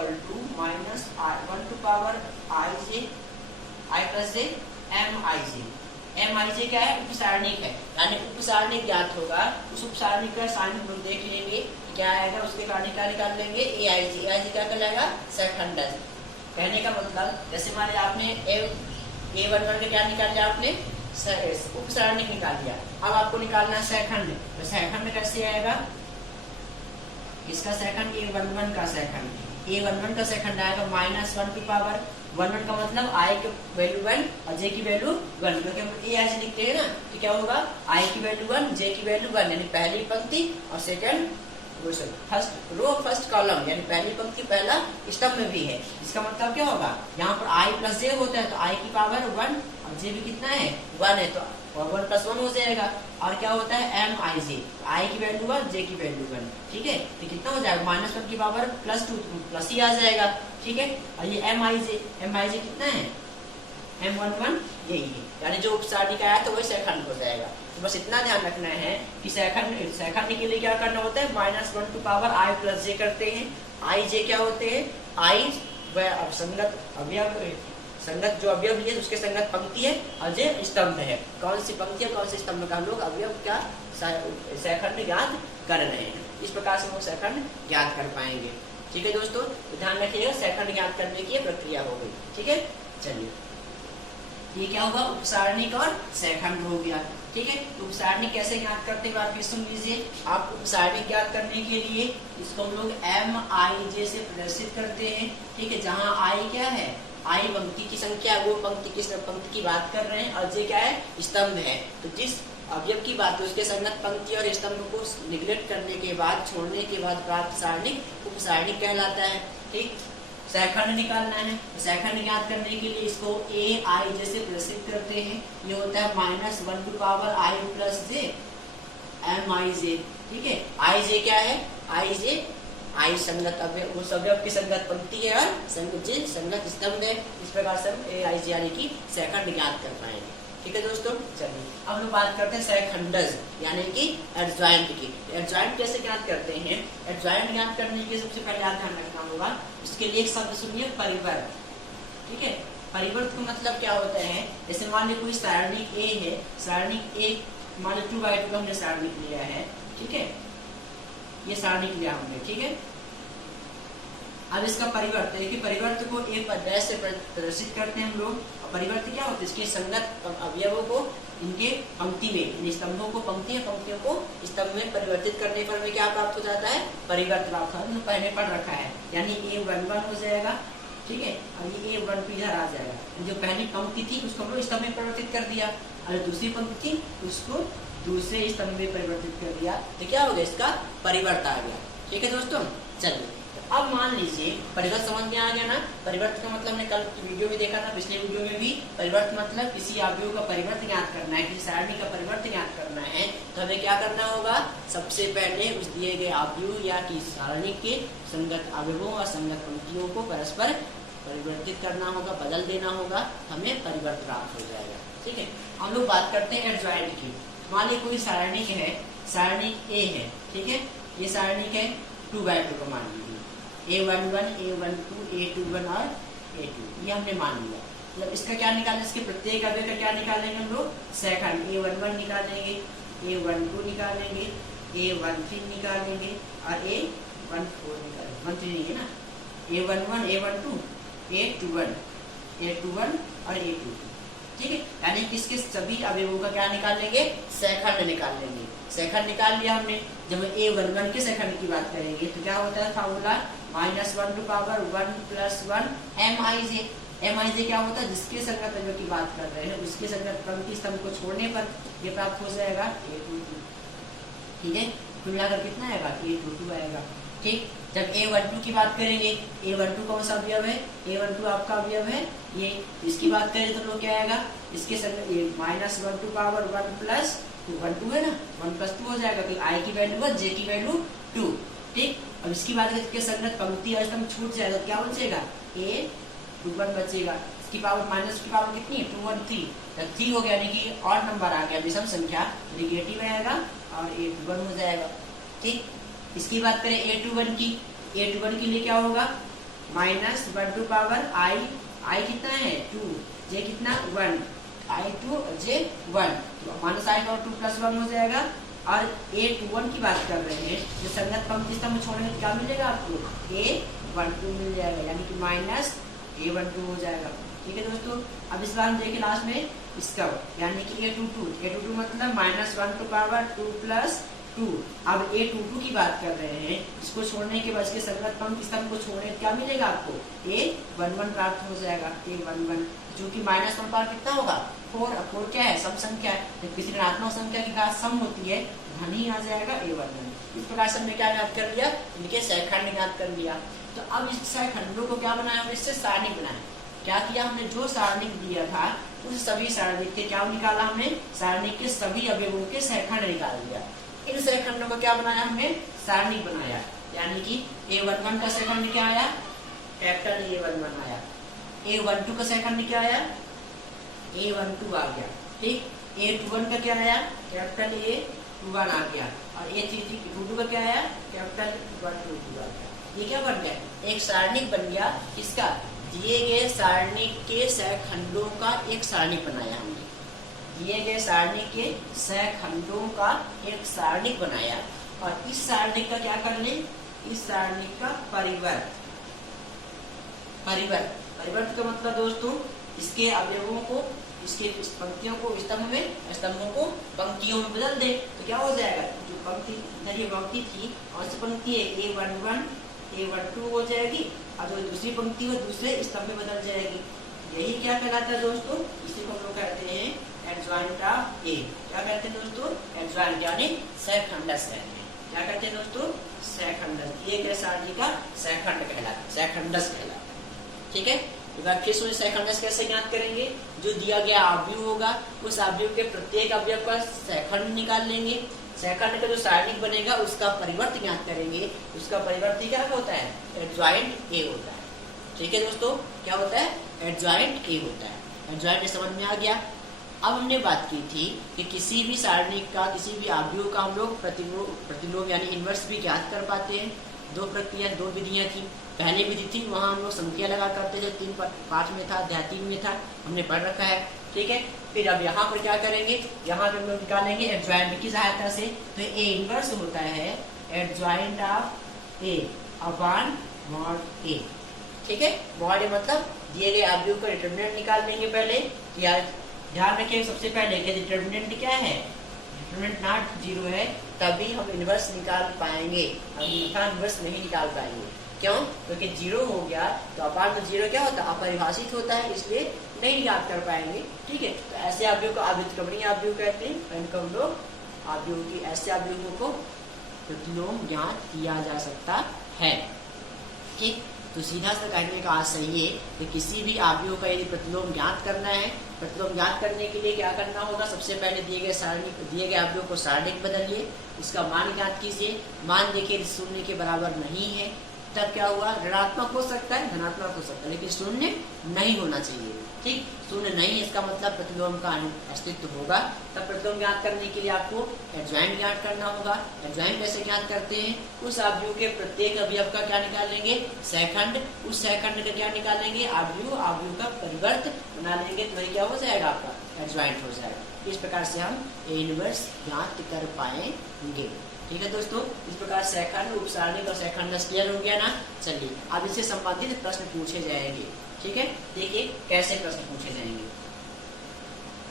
-1 to power IJ I + J MIJ। MIJ क्या है, उपसारणी है, यानी उपसारणी ज्ञात होगा। उस उपसारणी का साइन हम लोग देख लेंगे क्या आएगा, उसके कारण क्या निकाल लेंगे, AIJ। AIJ क्या कहलाएगा, सहखंड। कहने का मतलब जैसे मान लिया आपने A11 के क्या निकाल लिया, आपने उपसारणी निकाल लिया। अब आपको निकालना है सहखंड। तो सहखंड कैसे आएगा, इसका सहखंड A11 का सहखंड। A11 का सहखंड आएगा -1 to power 1 का मतलब I की वैल्यू 1 और J की वैल्यू 1, क्योंकि हम AIJ लिखते हैं ना, तो क्या होगा, I की वैल्यू 1 J की वैल्यू 1, यानी पहली पंक्ति और second first row first column, यानी पहली पंक्ति पहला स्तंभ में भी है। इसका मतलब क्या होगा, यहाँ पर I + J होता है तो I की पावर 1 और J भी कितना है, 1 है, तो 1 + 1 हो जाएगा। और क्या होता है MIJ, I की वैल्यू 1 J की वैल्यू 1, ठीक है। तो कितना हो जाएगा, -1 की पावर +2 प्लस ही आ जाएगा, ठीक है। और ये MIJ कितना है, M11 यही है, यानी जो उपसारणी का आया तो वही सहखंड हो जाएगा। तो बस इतना ध्यान रखना है कि सहखंड के लिए क्या करना होता है, -1 to power I + J करते हैं। I J क्या होते हैं, I वह संगत अवयव, संगत जो अवयव है उसके संगत पंक्ति है और J स्तंभ है। कौन सी पंक्ति है कौन से स्तंभ का हम लोग अवयव का सहखंड ज्ञात कर रहे हैं। इस प्रकार से हम सहखंड ज्ञात कर पाएंगे, ठीक है दोस्तों। ध्यान रखिएगा, सहखंड ज्ञात करने की प्रक्रिया हो गई, ठीक है। चलिए ये क्या होगा, उपसारणिक और सहखंड हो गया। ठीक है। तो उपसारणिक कैसे ज्ञात करते हैं आप फिर सुन लीजिए। आप उपसारणिक ज्ञात करने के लिए इसको हम लोग MIJ से प्रदर्शित करते हैं, ठीक है। जहाँ I क्या है, I पंक्ति की संख्या, वो पंक्ति की बात कर रहे हैं, और J क्या है, स्तंभ है। तो जिस अवयव की बात है उसके संगत पंक्ति और स्तंभ को निग्लेक्ट करने के बाद, छोड़ने के बाद प्राप्त सारणिक उपसारणिक कहलाता है, ठीक। सहखंड निकालना है, तो सहखंड ज्ञात करने के लिए इसको AIJ से प्रदर्शित करते हैं। ये होता है -1 to power I plus J MIJ, ठीक है। IJ क्या है, IJ I संगत अवयव, उस अवयव की संगत पंक्ति है और J संगत स्तंभ है। इस प्रकार से हम AIJ यानी कि सहखंड ज्ञात कर पाएंगे, ठीक है दोस्तों। चलिए अब लोग बात करते हैं सहखंडज यानी कि एडजॉइंट की। एडजॉइंट कैसे ज्ञात करते हैं, एडजॉइंट ज्ञात करने के सबसे पहले आप ध्यान रखना होगा, इसके लिए एक शब्द सुनिए, परिवर्त, ठीक है। परिवर्त का मतलब क्या होता है, जैसे मान लीजिए कोई सारणिक A है, सारणिक A मान लीजिए 2/2 का हमने सारणिक लिया है, ठीक है, ये सारणिक लिया हमने, ठीक है। अब इसका परिवर्त है कि परिवर्त को एक अध्याय से प्रदर्शित करते हैं हम लोग। परिवर्त क्या होता है, इसके संगत अवयवों को इनके पंक्ति में, स्तंभों को पंक्तियों को स्तंभ में परिवर्तित करने पर हमें क्या प्राप्त हो जाता है, परिवर्त प्राप्त होता है। पहले पढ़ रखा है, यानी A11 हो जाएगा, ठीक है, और ये A12 इधर आ जाएगा। जो पहली पंक्ति थी उसको हम लोग स्तंभ में परिवर्तित कर दिया, और दूसरी पंक्ति थी उसको दूसरे स्तंभ में परिवर्तित कर दिया, तो क्या हो गया, इसका परिवर्त आ गया, ठीक है दोस्तों। चलिए अब मान लीजिए परिवर्त समझ में आ गया ना। परिवर्त का मतलब हमने कल वीडियो में देखा था, पिछले वीडियो में भी। परिवर्त मतलब किसी अवयव का परिवर्त ज्ञात करना है, किसी सारणी का परिवर्त ज्ञात करना है, तो हमें क्या करना होगा, सबसे पहले उस दिए गए अवयव या कि सारणी के संगत अवयवों और संगत पंक्तियों को परस्पर परिवर्तित करना होगा, बदल देना होगा, हमें परिवर्त प्राप्त हो जाएगा, ठीक है। हम लोग बात करते हैं एडजॉइंट की। मान लीजिए कोई सारणिक है, सारणिक A है, ठीक है, ये सारणिक है 2/2 का, मान लीजिए A11, A12, A21 और A2, ये हमने मान लिया। मतलब इसका क्या निकालेंगे, इसके प्रत्येक अवयव का क्या निकालेंगे हम लोग, सहखंड। A11 निकालेंगे, A12 निकालेंगे, A13 निकालेंगे और A14 निकालेंगे, 13 नहीं है ना, A11, A12, A21, A21 और A22, ठीक है। यानी कि इसके सभी अवयवों का क्या निकालेंगे, सहखंड निकाल लेंगे। सहखंड निकाल लिया हमने। जब A11 के सहखंड की बात करेंगे तो क्या होता है formula, -1 to power 1 + 1 MIJ। MIJ क्या होता है, जिसके संगत अवयव की बात कर रहे हैं उसके संगत पंक्ति स्तंभ को छोड़ने पर ये प्राप्त हो जाएगा A22, ठीक है। कुल मिलाकर कितना आएगा, A22 आएगा, ठीक। जब A12 की बात करेंगे, A12 कौन सा अवयव है, A12 आपका अवयव है ये, इसकी बात करें तो लोग क्या आएगा, इसके संगत -1 टू पावर 1 + 2 है ना, 1 + 2 हो जाएगा, तो I की वैल्यू 1, J की वैल्यू 2, ठीक। अब इसकी बात करें इसके संगत पंक्ति और स्तंभ छूट जाएगा, क्या बचेगा, A21 बचेगा। इसकी पावर माइनस की पावर कितनी है, 2 1 3, जब 3 हो गया यानी कि ऑड नंबर आ गया, विषम संख्या नेगेटिव आएगा और A21 हो जाएगा, ठीक। इसकी बात करें A21 की, A21 के लिए क्या होगा, -1 टू पावर I कितना है 2, J कितना 1, I2 J 1, तो -I का 2 + 1 हो जाएगा। और A21 की बात कर रहे हैं, जो संगत पंक्ति स्तंभ छोड़ने क्या मिलेगा आपको, A12 मिल जाएगा, यानी कि -A12 हो जाएगा, ठीक है दोस्तों। अब इस बार हम देखें लास्ट में इसका, यानी कि A22 मतलब -1 टू पावर 2 + 2। अब A22 की बात कर रहे हैं, इसको छोड़ने के बाद इसके संगत पंक्ति स्तंभ को छोड़ने क्या मिलेगा आपको, A11 प्राप्त हो जाएगा, A11, जो कि -1 पर कितना होगा 4। अब 4 क्या है, सम संख्या है, जब किसी ऋणात्मक संख्या की घात सम होती है धन ही आ जाएगा A11। इस प्रकार से हमने क्या ज्ञात कर लिया, इनके सहखंड ज्ञात कर लिया। तो अब इस सहखंडों को क्या बनाया हमने, इससे सारणिक बनाया। क्या किया हमने, जो सारणिक दिया था उस सभी सारणिक के क्या निकाला हमने, सारणिक के सभी अवयवों के सहखंड निकाल दिया। इन सहखंडों को क्या बनाया हमने, सारणिक बनाया। यानी कि A11 का सहखंड क्या आया, कैपिटल A11 आया। A12 का सहखंड क्या आया, A12 आ गया, ठीक। A21 का क्या आया, कैपिटल A21 आ गया। और A22 का क्या आया, कैपिटल 122 आ गया। ये क्या बन गया, एक सारणिक बन गया। इसका दिए गए सारणिक के सहखंडों का एक सारणिक बनाया हमने, दिए गए सारणिक के सहखंडों का एक सारणिक बनाया। और इस सारणिक का क्या कर ले, इस सारणिक का परिवर्त का मतलब दोस्तों, इसके अवयवों को इसके इस पंक्तियों को स्तंभ में, स्तंभों को पंक्तियों में बदल दे तो क्या हो जाएगा, जो पंक्ति इधर ये पंक्ति थी और से पंक्ति है A11 A12 हो जाएगी, और जो दूसरी पंक्ति हो दूसरे स्तंभ में बदल जाएगी। यही क्या कहलाता है दोस्तों, इसी को हम लोग कहते हैं एडजॉइंट ऑफ ए। क्या कहते हैं दोस्तों, एडजॉइंट यानी सहखंडस है। क्या कहते हैं दोस्तों, सहखंडस। एक है सारणी का सहखंड कहलाता है, सहखंडस कहलाता है। ठीक है, एक बार फिर से सहखंडस कैसे ज्ञात करेंगे, जो दिया गया अवयव होगा उस अवयव के प्रत्येक अवयव का सहखंड निकाल लेंगे, सहखंड का जो सारणिक बनेगा उसका परिवर्त ज्ञात करेंगे, उसका परिवर्त क्या होता है, एडजॉइंट ए होता है। ठीक है दोस्तों, क्या होता है, एडजॉइंट ए होता है। एडजॉइंट समझ में आ गया। अब हमने बात की थी कि किसी भी सारणी का, किसी भी अवयव का हम लोग प्रतिलोम यानी इनवर्स भी ज्ञात कर पाते हैं। दो प्रक्रिया, दो विधियां थी। पहली विधि थी वहां हम लोग संख्या लगा करते थे, 3 5 में था, अध्याय 3 में था, हमने पढ़ रखा है। ठीक है, फिर अब यहाँ पर क्या करेंगे, यहाँ पे हम लोग निकालेंगे एडजॉइंट की सहायता से। तो ए इनवर्स होता है adjoint of A upon mod A. ठीक है, मॉड ए मतलब दिए गए अवयव का डिटरमिनेंट निकाल लेंगे पहले। यार ध्यान रखिए सबसे पहले कि डिटरमिनेंट क्या है, डिटरमिनेंट नॉट 0 है तभी हम इनवर्स निकाल पाएंगे, अन्यथा इनवर्स नहीं निकाल पाएंगे। क्यों, क्योंकि 0 हो गया तो अपार में 0 क्या होता है, अपरिभाषित होता है, इसलिए नहीं याद कर पाएंगे। ठीक है, तो ऐसे अवयव को अव्युत्क्रमणीय अवयव कहते हैं। इनको हम लोग अवयव की, ऐसे अवयवों को प्रतिलोम ज्ञात किया जा सकता है। ठीक, तो सीधा सा कहने का आशय ये कि किसी भी अवयव का यदि प्रतिलोम ज्ञात करना है, प्रतिलोम ज्ञात करने के लिए क्या करना होगा, सबसे पहले दिए गए सारणी, दिए गए अवयव को सारणिक बदलिए, इसका मान ज्ञात कीजिए। मान देखिए 0 के बराबर नहीं है, तब क्या हुआ, ऋणात्मक हो सकता है, धनात्मक हो सकता है, लेकिन 0 नहीं होना चाहिए। ठीक, 0 नहीं, इसका मतलब प्रतिलोम का अस्तित्व होगा। तब प्रतिलोम ज्ञात करने के लिए आपको एडजॉइंट ज्ञात करना होगा। एडजॉइंट कैसे ज्ञात करते हैं, उस अवयव के प्रत्येक अवयव का क्या निकाल लेंगे, सहखंड, उस सहखंड का क्या निकालेंगे, अवयव, अवयव का परिवर्त बना लेंगे, तो वही क्या हो जाएगा, आपका एडजॉइंट हो जाएगा। इस प्रकार से हम ए इनवर्स ज्ञात कर पाएंगे। ठीक है दोस्तों, इस प्रकार सहखंड, उपसारणिक और सहखंडस क्लियर हो गया ना। चलिए अब इससे संबंधित प्रश्न पूछे जाएंगे। ठीक है, देखिए कैसे प्रश्न पूछे जाएंगे।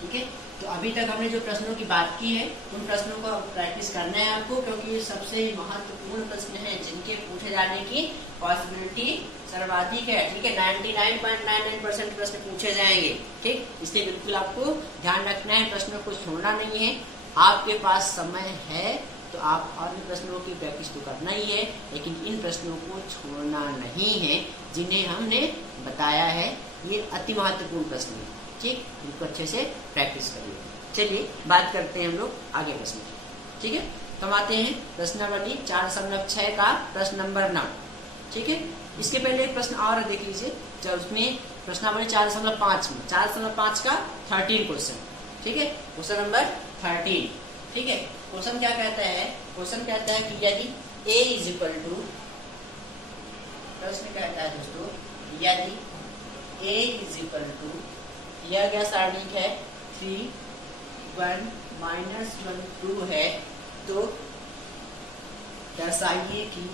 ठीक है, तो अभी तक हमने जो प्रश्नों की बात की है उन प्रश्नों को प्रैक्टिस करना है आपको, क्योंकि ये सबसे महत्वपूर्ण प्रश्न हैं जिनके पूछे जाने की पॉसिबिलिटी सर्वाधिक है। ठीक है, 99.99% प्रश्न पूछे जाएंगे। ठीक, इसलिए बिल्कुल आपको ध्यान रखना है, प्रश्नों को छोड़ना नहीं है। आपके पास समय है तो आप अन्य प्रश्नों की प्रैक्टिस तो करना ही है, लेकिन इन प्रश्नों को छोड़ना नहीं है जिन्हें हमने बताया है। ये अति महत्वपूर्ण प्रश्न है। ठीक, इनको अच्छे से प्रैक्टिस करिए। चलिए बात करते हैं हम लोग आगे प्रश्न। ठीक है, तो हम आते हैं प्रश्नावली 4.6 का प्रश्न नंबर 9। ठीक है, इसके पहले एक प्रश्न और देख लीजिए, जब उसमें प्रश्नावली 4.5 में 4.5 का 13 क्वेश्चन। ठीक है, क्वेश्चन नंबर 13। ठीक है, क्वेश्चन क्या कहता है, क्वेश्चन कहता है कि यदि a इज इक्वल टू, प्रश्न कहता है दोस्तों, यदि a इज इक्वल टू दिया गया सारणिक है 3 1 -1 2 है, तो दर्शाइए कि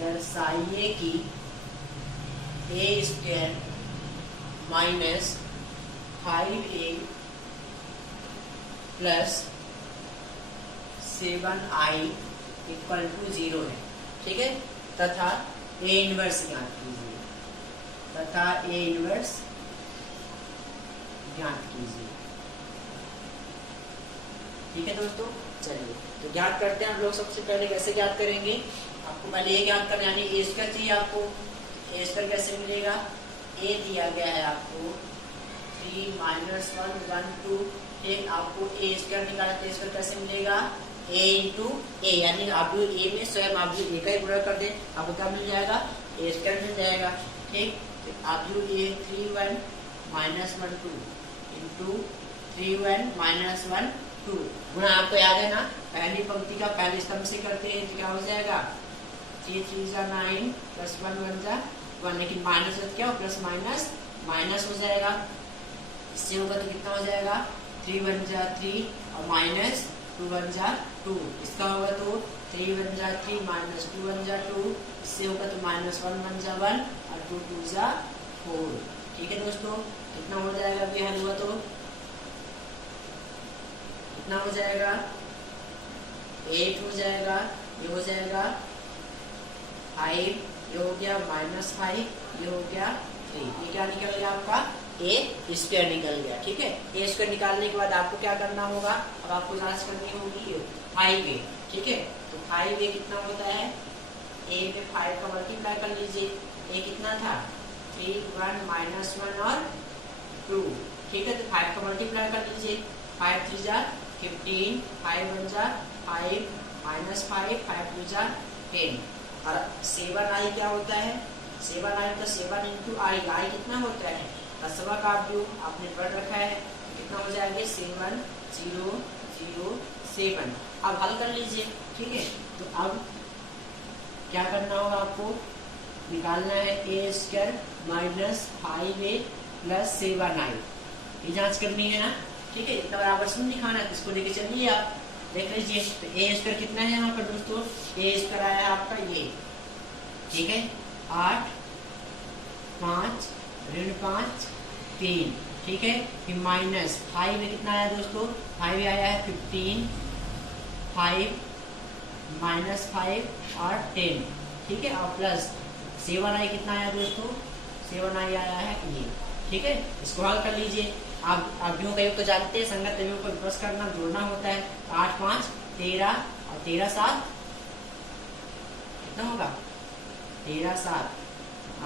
दर्शाइए कि a square minus 5a plus 7i equal to 0 है। ठीक है, तथा ए इनवर्स ज्ञात कीजिए, तथा ए इनवर्स ज्ञात कीजिए। ठीक है दोस्तों, चलिए तो ज्ञात करते हैं हम लोग। सबसे पहले कैसे ज्ञात करेंगे, आपको पहले ये ज्ञात करना, यानी ए स्क्वायर चाहिए आपको। ए स्क्वायर कैसे मिलेगा, ए दिया गया है आपको 3 -1 1 2। ठीक, आपको ए स्क्वायर निकालना है, ए स्क्वायर कैसे मिलेगा, a इंटू ए, यानी आप ए में स्वयं आप ए का ही गुणा कर दें, आपको क्या मिल जाएगा, ए स्क्वायर मिल जाएगा। ठीक, आप ए 3 1 -1 2 इंटू 3 1 -1 2 गुणा, आपको याद है ना, पहली पंक्ति का पहले स्तंभ से करते हैं तो क्या हो जाएगा, 3 3 9 प्लस 1 1 1, लेकिन माइनस क्या हो, प्लस माइनस माइनस हो जाएगा। इससे होगा तो कितना हो जाएगा, 3 1 3 और माइनस 2 1 जा 2, इसका होगा तो 3 1 जा 3 माइनस 2 1 जा 2, इससे होगा तो माइनस 1 1 जा 1 और 2 2 जा 4। ठीक है दोस्तों, कितना हो जाएगा अभी हल हुआ तो कितना हो जाएगा 8 हो जाएगा, ये हो जाएगा 5, ये हो गया -5, ये हो गया 3, ये क्या निकल गया आपका ए स्क्वायर निकल गया। ठीक है, ए स्क्वायर निकालने के बाद आपको क्या करना होगा, अब आपको जांच करनी होगी 5a। ठीक है, तो 5a कितना होता है, a में 5 का मल्टीप्लाई कर लीजिए, a कितना था 3 1 -1 और 2। ठीक है, तो 5 का मल्टीप्लाई कर लीजिए, 5 3 जा 15, 5 1 जा 5 -5, 5 2 जा 10 और 7i क्या होता है, 7i तो 7 इंटू आई, आई कितना होता है 10वां का योग, आपने पढ़ रखा है, कितना हो जाएगा 7 0 0 7। अब हल कर लीजिए। ठीक है, तो अब क्या करना होगा, आपको निकालना है ए square minus 5a plus 7i, ये जांच करनी है ना। ठीक है, इतना बराबर शून्य दिखाना है, इसको लेके चलिए आप देख लीजिए। तो ए स्क्वायर कितना है यहाँ पर दोस्तों, ए स्क्वायर आया है आपका ये, ठीक है 8 5 ऋण 5 3। ठीक है, फिर माइनस 5 में कितना आया दोस्तों, 5 आया है 15, 5 -5 और 10। ठीक है, और प्लस 7i कितना आया दोस्तों, 7i आया है ये। ठीक है, इसको हल कर लीजिए। आप अवयवों का योग तो जानते हैं, संगत अवयवों को विपरीत करना जोड़ना होता है। 8 5 13 और 13 7 कितना होगा 13 7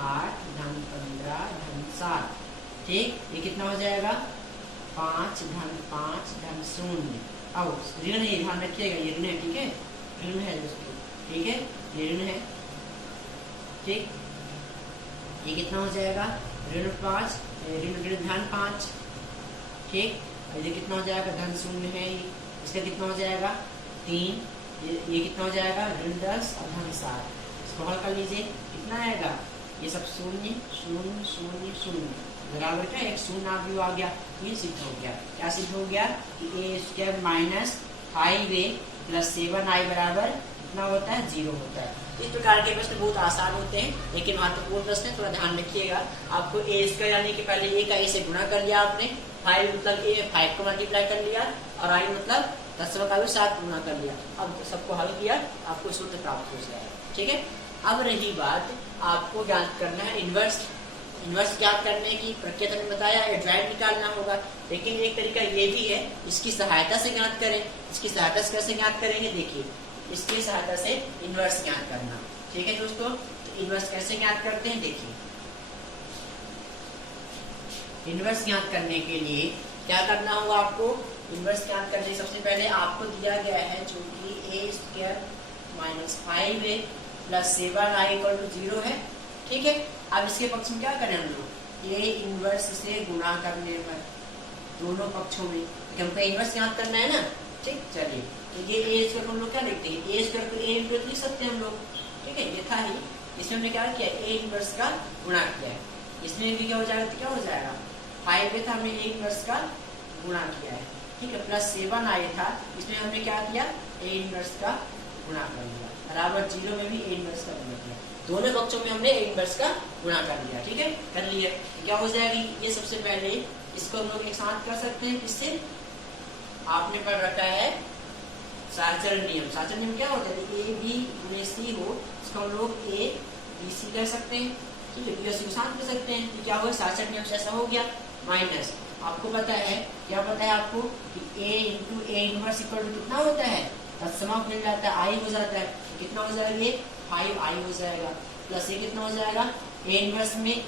8 धन 15 धन 7। ठीक, ये कितना हो जाएगा 5 धन 5 धन 0। अब ऋण है, ध्यान रखिएगा ये ऋण है। ठीक है, ऋण है दोस्तों। ठीक है, ये ऋण है। ठीक, ये कितना हो जाएगा ऋण 5 ऋण ऋण धन 5। ठीक, ये कितना हो जाएगा धन 0 है, इसका कितना हो जाएगा 3, ये कितना हो जाएगा ऋण 10 और धन 7। इसको हल कर लीजिए, कितना आएगा ये सब 0 0 0 0 बराबर का एक शून्य अवयव आ गया। ये सिद्ध हो गया, क्या सिद्ध हो गया कि A square minus 5a plus 7i बराबर कितना होता है 0 होता है। इस प्रकार के प्रश्न बहुत आसान होते हैं, लेकिन महत्वपूर्ण प्रश्न है, थोड़ा ध्यान रखिएगा। आपको ए स्क्वायर यानी कि पहले ए का ए से गुणा कर लिया आपने, 5 मतलब ए 5 को मल्टीप्लाई कर लिया और आई मतलब 10वां का भी 7 गुणा कर लिया। अब सबको हल किया, आपको सूत्र प्राप्त हो जाएगा। ठीक है, अब रही बात आपको ज्ञात करना है इनवर्स। इनवर्स ज्ञात करने की प्रक्रिया मैंने बताया, एड्राइड निकालना होगा, लेकिन एक तरीका ये भी है, इसकी सहायता से ज्ञात करें। इसकी सहायता से कैसे ज्ञात करेंगे, देखिए इसकी सहायता से इनवर्स ज्ञात करना। ठीक है दोस्तों, तो इनवर्स कैसे ज्ञात करते हैं, देखिए इनवर्स ज्ञात करने के लिए क्या करना होगा आपको। इनवर्स ज्ञात करने सबसे पहले आपको दिया गया है जो कि A square minus 5a plus 7i equal to 0 है। ठीक है, अब इसके पक्ष में क्या करें हम लोग, ए इनवर्स से गुणा करने पर दोनों पक्षों में हमको इनवर्स ज्ञात करना है ना। ठीक, चलिए तो ये ए स्क्वायर को हम लोग क्या लिखते हैं, ए स्क्वायर को ए इनवर्स लिख सकते हैं हम लोग। ठीक है, ये था ही, इसमें हमने क्या किया ए इनवर्स का गुणा किया है। इसमें भी क्या हो जाएगा, तो क्या हो जाएगा 5 था, हमने ए इनवर्स का गुणा किया है। ठीक है, प्लस 7i था, इसमें हमने क्या किया ए इनवर्स का गुणा कर लिया, बराबर 0 में भी ए इनवर्स का गुणा किया, दोनों पक्षों में हमने ए इनवर्स का गुणा कर लिया। ठीक है, कर लिया, क्या हो जाएगी, ये सबसे पहले इसको हम लोग एक साथ कर सकते हैं। किससे, आपने पढ़ रखा है साचरण नियम। साचरण नियम क्या होता है, ए बी गुणे सी हो, इसको हम लोग ए बी सी कह सकते हैं। ठीक है, बी सी को साथ कर सकते हैं, तो क्या हुआ साचरण नियम से ऐसा हो गया। माइनस आपको पता है, क्या पता है आपको कि A into A inverse equal to कितना होता है, तत्सम मिल जाता है, आई हो जाता है, तो कितना हो जाएगा ये 5i हो जाएगा, प्लस ये कितना हो जाएगा ए इनवर्स में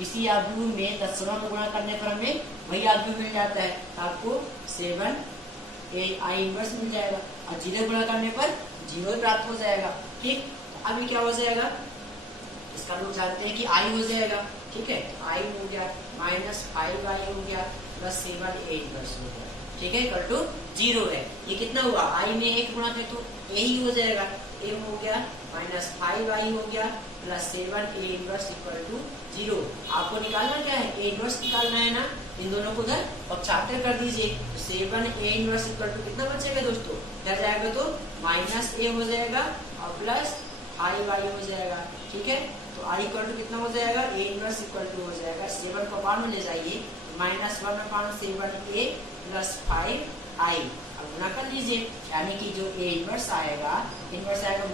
इसी आव्यूह में तत्सम को गुणा करने पर हमें वही आव्यूह मिल जाता है, आपको 7ai इनवर्स मिल जाएगा और 0 गुणा करने पर 0 प्राप्त हो जाएगा। ठीक, अभी क्या हो जाएगा, इसका लोग जानते हैं कि i हो जाएगा। ठीक है, i हो गया माइनस 5i हो गया प्लस 7a इनवर्स हो गया। ठीक है, इक्वल टू 0 है। ये कितना हुआ, आई में 1 गुणा है तो ए ही हो जाएगा, ए हो गया माइनस 5i हो गया plus 7 A inverse equal to 0। आपको निकालना क्या है, ए इनवर्स निकालना है ना, इन दोनों को उधर पक्षांतर कर दीजिए। तो 7 ए इनवर्स इक्वल टू कितना बचेगा दोस्तों, इधर जाएगा तो माइनस ए हो जाएगा और प्लस 5i हो जाएगा। ठीक है, तो आई इक्वल टू कितना हो जाएगा, ए इनवर्स इक्वल टू हो जाएगा 7 को पार में ले जाइए, माइनस 1/7 ए प्लस 5i। अब गुना कर लीजिए, यानी कि जो ए इनवर्स आएगा